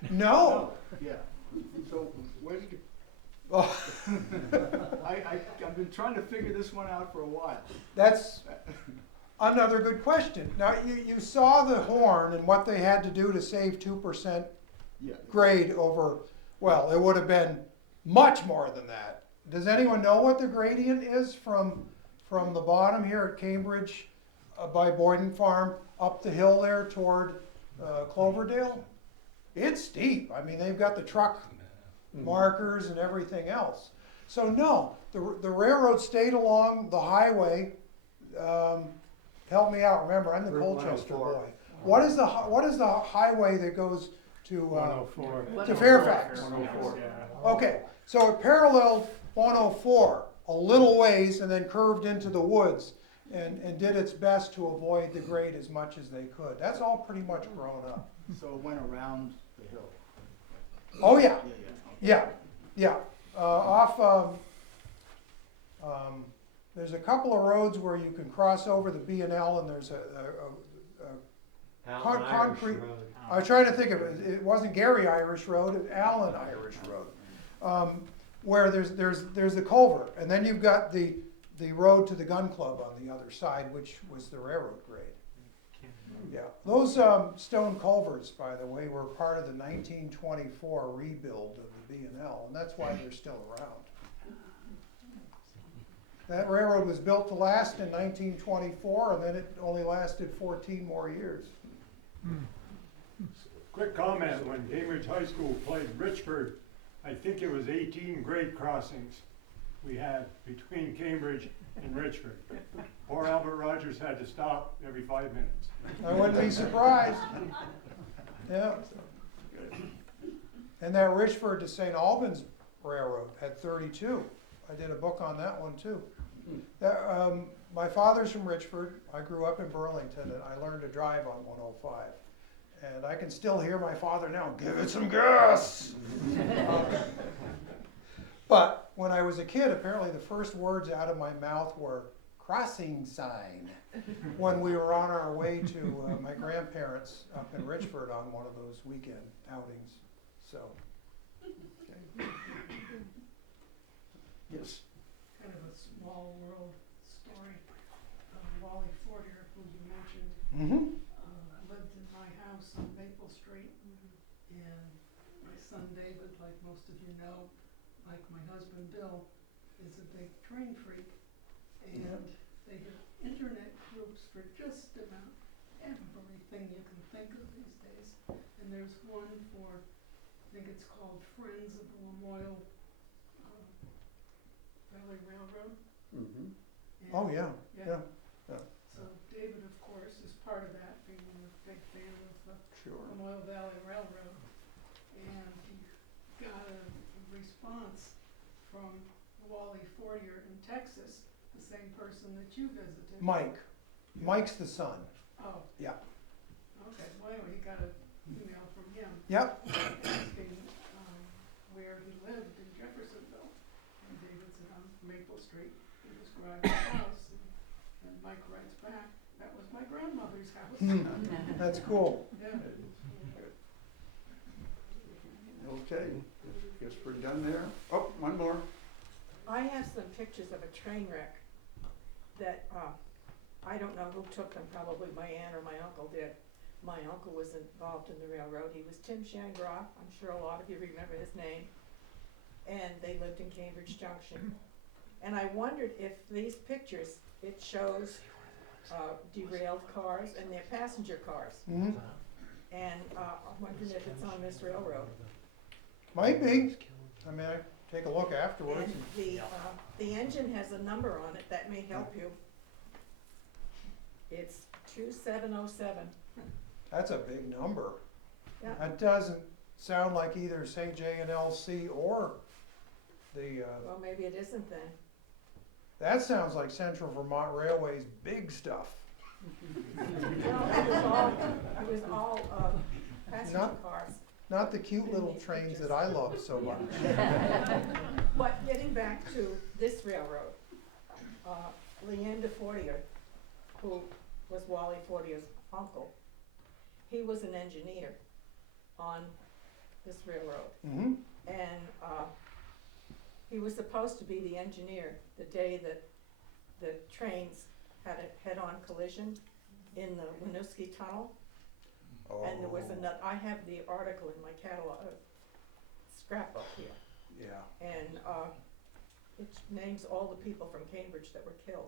No. Yeah. So where did it? Oh, I've been trying to figure this one out for a while. that's another good question. Now, you saw the horn and what they had to do to save 2% Yeah. grade over, well, it would have been much more than that. Does anyone know what the gradient is from the bottom here at Cambridge by Boyden Farm up the hill there toward Cloverdale? It's steep. I mean, they've got the truck markers and everything else. So no, the railroad stayed along the highway. Help me out. Remember, I'm the Route Colchester 104. boy. What is the highway that goes to 104. to Fairfax? 104. Okay, so it paralleled 104 a little ways and then curved into the woods and did its best to avoid the grade as much as they could. That's all pretty much grown up. So it went around the hill. Oh yeah, Yeah. yeah. There's a couple of roads where you can cross over the B&L and there's Allen Irish concrete. Road. I was trying to think of it. It wasn't Gary Irish Road, it was Allen Irish Road. Where there's the culvert, and then you've got the road to the gun club on the other side, which was the railroad grade. Yeah, those stone culverts, by the way, were part of the 1924 rebuild of the B&L, and that's why they're still around. That railroad was built to last in 1924, and then it only lasted 14 more years. Quick comment, when Cambridge High School played Richford, I think it was 18 grade crossings we had between Cambridge and Richford. Poor Albert Rogers had to stop every 5 minutes. I wouldn't be surprised. Yeah. And that Richford to St. Albans Railroad had 32. I did a book on that one too. My father's from Richford. I grew up in Burlington, and I learned to drive on 105. And I can still hear my father now, give it some gas! But when I was a kid, apparently the first words out of my mouth were crossing sign when we were on our way to my grandparents up in Richford on one of those weekend outings. So, Yes. Kind of a small world story. Wally Fortier, who you mentioned, lived in my house on Maple Street. And my son David, like most of you know, like my husband Bill, is a big train freak. And they have internet groups for just about everything you can think of these days. And there's one for, I think it's called Friends of the Lamoille Valley Railroad. Mm-hmm. And oh yeah, yeah, So David, of course, is part of that, being a big fan of the Sure. Lamoille Valley Railroad. And he got a response from Wally Fortier in Texas, the same person that you visited. Mike. Mike's the son. Oh. Yeah. Okay, well, anyway, he got an email from him Yep. asking where he lived in Jeffersonville. And David said, on Maple Street. He described the house, and Mike writes back, that was my grandmother's house. That's cool. Yeah. Okay, guess we're done there. Oh, one more. I have some pictures of a train wreck that, I don't know who took them, probably my aunt or my uncle did. My uncle was involved in the railroad. He was Tim Shangroff. I'm sure a lot of you remember his name. And they lived in Cambridge Junction. And I wondered if these pictures, it shows derailed cars and their passenger cars. Mhm. And I'm wondering if it's on this railroad. Might be. I mean, I take a look afterwards. And the engine has a number on it that may help you. It's 2707. That's a big number. Yeah. That doesn't sound like either St. J and LC or the, Well, maybe it isn't then. that sounds like Central Vermont Railway's big stuff. Well, it was all passenger Not- cars. Not the cute little trains that I love so much. But getting back to this railroad, Leander Fortier, who was Wally Fortier's uncle, he was an engineer on this railroad. Mm-hmm. And he was supposed to be the engineer the day that the trains had a head-on collision in the Winooski Tunnel. And there was another, I have the article in my catalog, scrapbook here. Yeah, And it names all the people from Cambridge that were killed.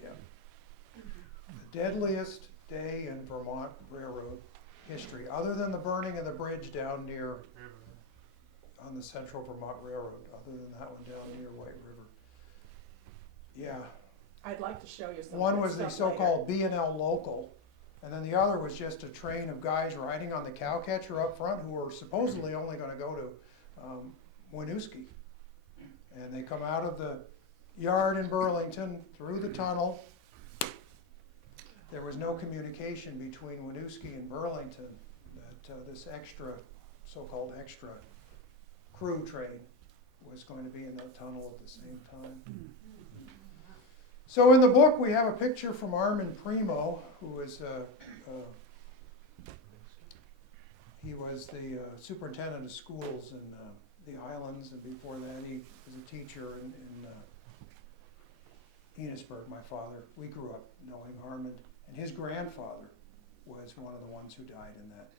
yeah. The deadliest day in Vermont Railroad history, other than the burning of the bridge down near, on the Central Vermont Railroad, other than that one down near White River. Yeah, I'd like to show you some one of that was the stuff later. so-called B&L local, and then the other was just a train of guys riding on the cow catcher up front who were supposedly only gonna go to Winooski. And they come out of the yard in Burlington, through the tunnel. There was no communication between Winooski and Burlington, that this extra, so-called extra crew train was going to be in that tunnel at the same time. So in the book, we have a picture from Armand Primo, who is he was the superintendent of schools in the islands, and before that he was a teacher in Enosburg, my father. We grew up knowing Armand, and his grandfather was one of the ones who died in that.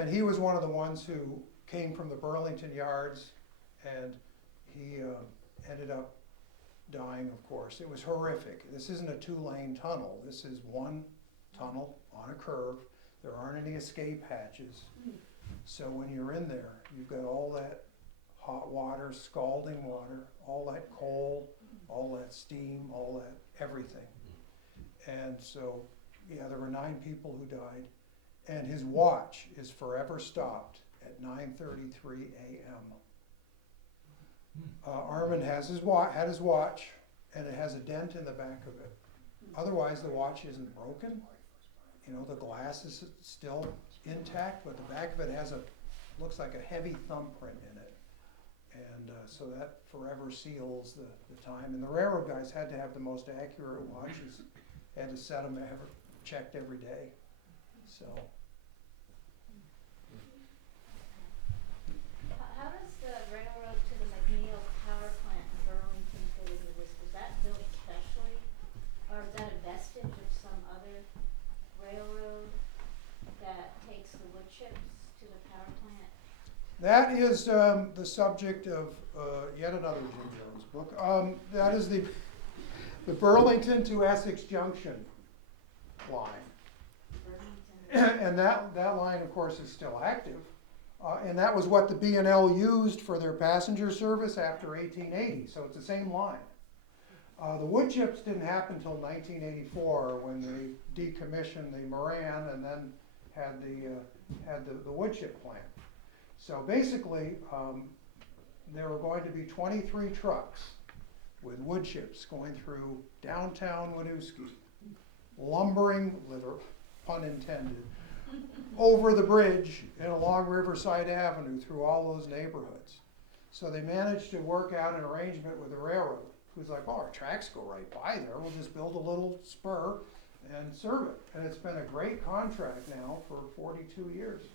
And he was one of the ones who came from the Burlington yards, and he ended up dying, of course. It was horrific. This isn't a two-lane tunnel. This is one tunnel on a curve. There aren't any escape hatches. So when you're in there, you've got all that hot water, scalding water, all that coal, all that steam, all that everything. And so, yeah, there were 9 people who died. And his watch is forever stopped at 9:33 a.m. Armand has had his watch, and it has a dent in the back of it. Otherwise, the watch isn't broken. You know, the glass is still intact, but the back of it has looks like a heavy thumbprint in it. And so that forever seals the time. And the railroad guys had to have the most accurate watches, had to set them, checked every day. So. How does the railroad to the McNeil power plant in Burlington fit into this? Was that built specially, or is that a vestige of some other railroad that takes the wood chips to the power plant? That is the subject of yet another Jim Jones book. That is the Burlington to Essex Junction line. Burlington. And that line, of course, is still active. And that was what the B&L used for their passenger service after 1880, so it's the same line. The wood chips didn't happen until 1984 when they decommissioned the Moran and then had the wood chip plant. So basically, there were going to be 23 trucks with wood chips going through downtown Winooski, lumbering, literal, pun intended, over the bridge and along Riverside Avenue through all those neighborhoods. So they managed to work out an arrangement with the railroad, who's like, oh, our tracks go right by there, we'll just build a little spur and serve it. And it's been a great contract now for 42 years.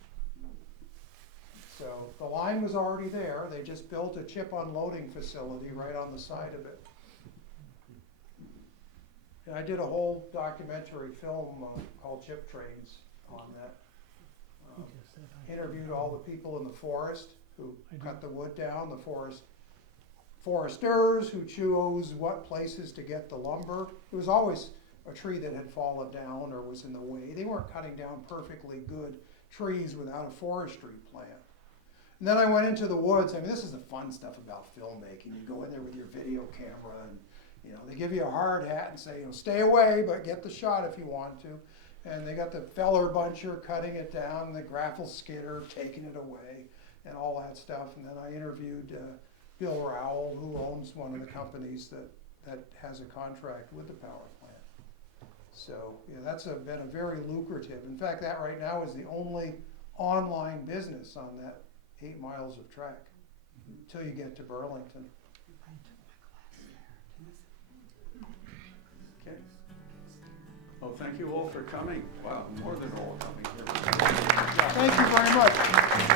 So the line was already there, they just built a chip unloading facility right on the side of it. And I did a whole documentary film called Chip Trains on that. Interviewed all the people in the forest who cut the wood down, the foresters who chose what places to get the lumber. It was always a tree that had fallen down or was in the way. They weren't cutting down perfectly good trees without a forestry plan. And then I went into the woods. I mean, this is the fun stuff about filmmaking. You go in there with your video camera and, you know, they give you a hard hat and say, you know, stay away, but get the shot if you want to. And they got the feller buncher cutting it down, the grapple skidder taking it away, and all that stuff. And then I interviewed Bill Rowell, who owns one of the companies that has a contract with the power plant. So, yeah, that's been a very lucrative. In fact, that right now is the only online business on that 8 miles of track until you get to Burlington. Okay. Well, thank you all for coming. Wow, more than all coming here. Thank you very much.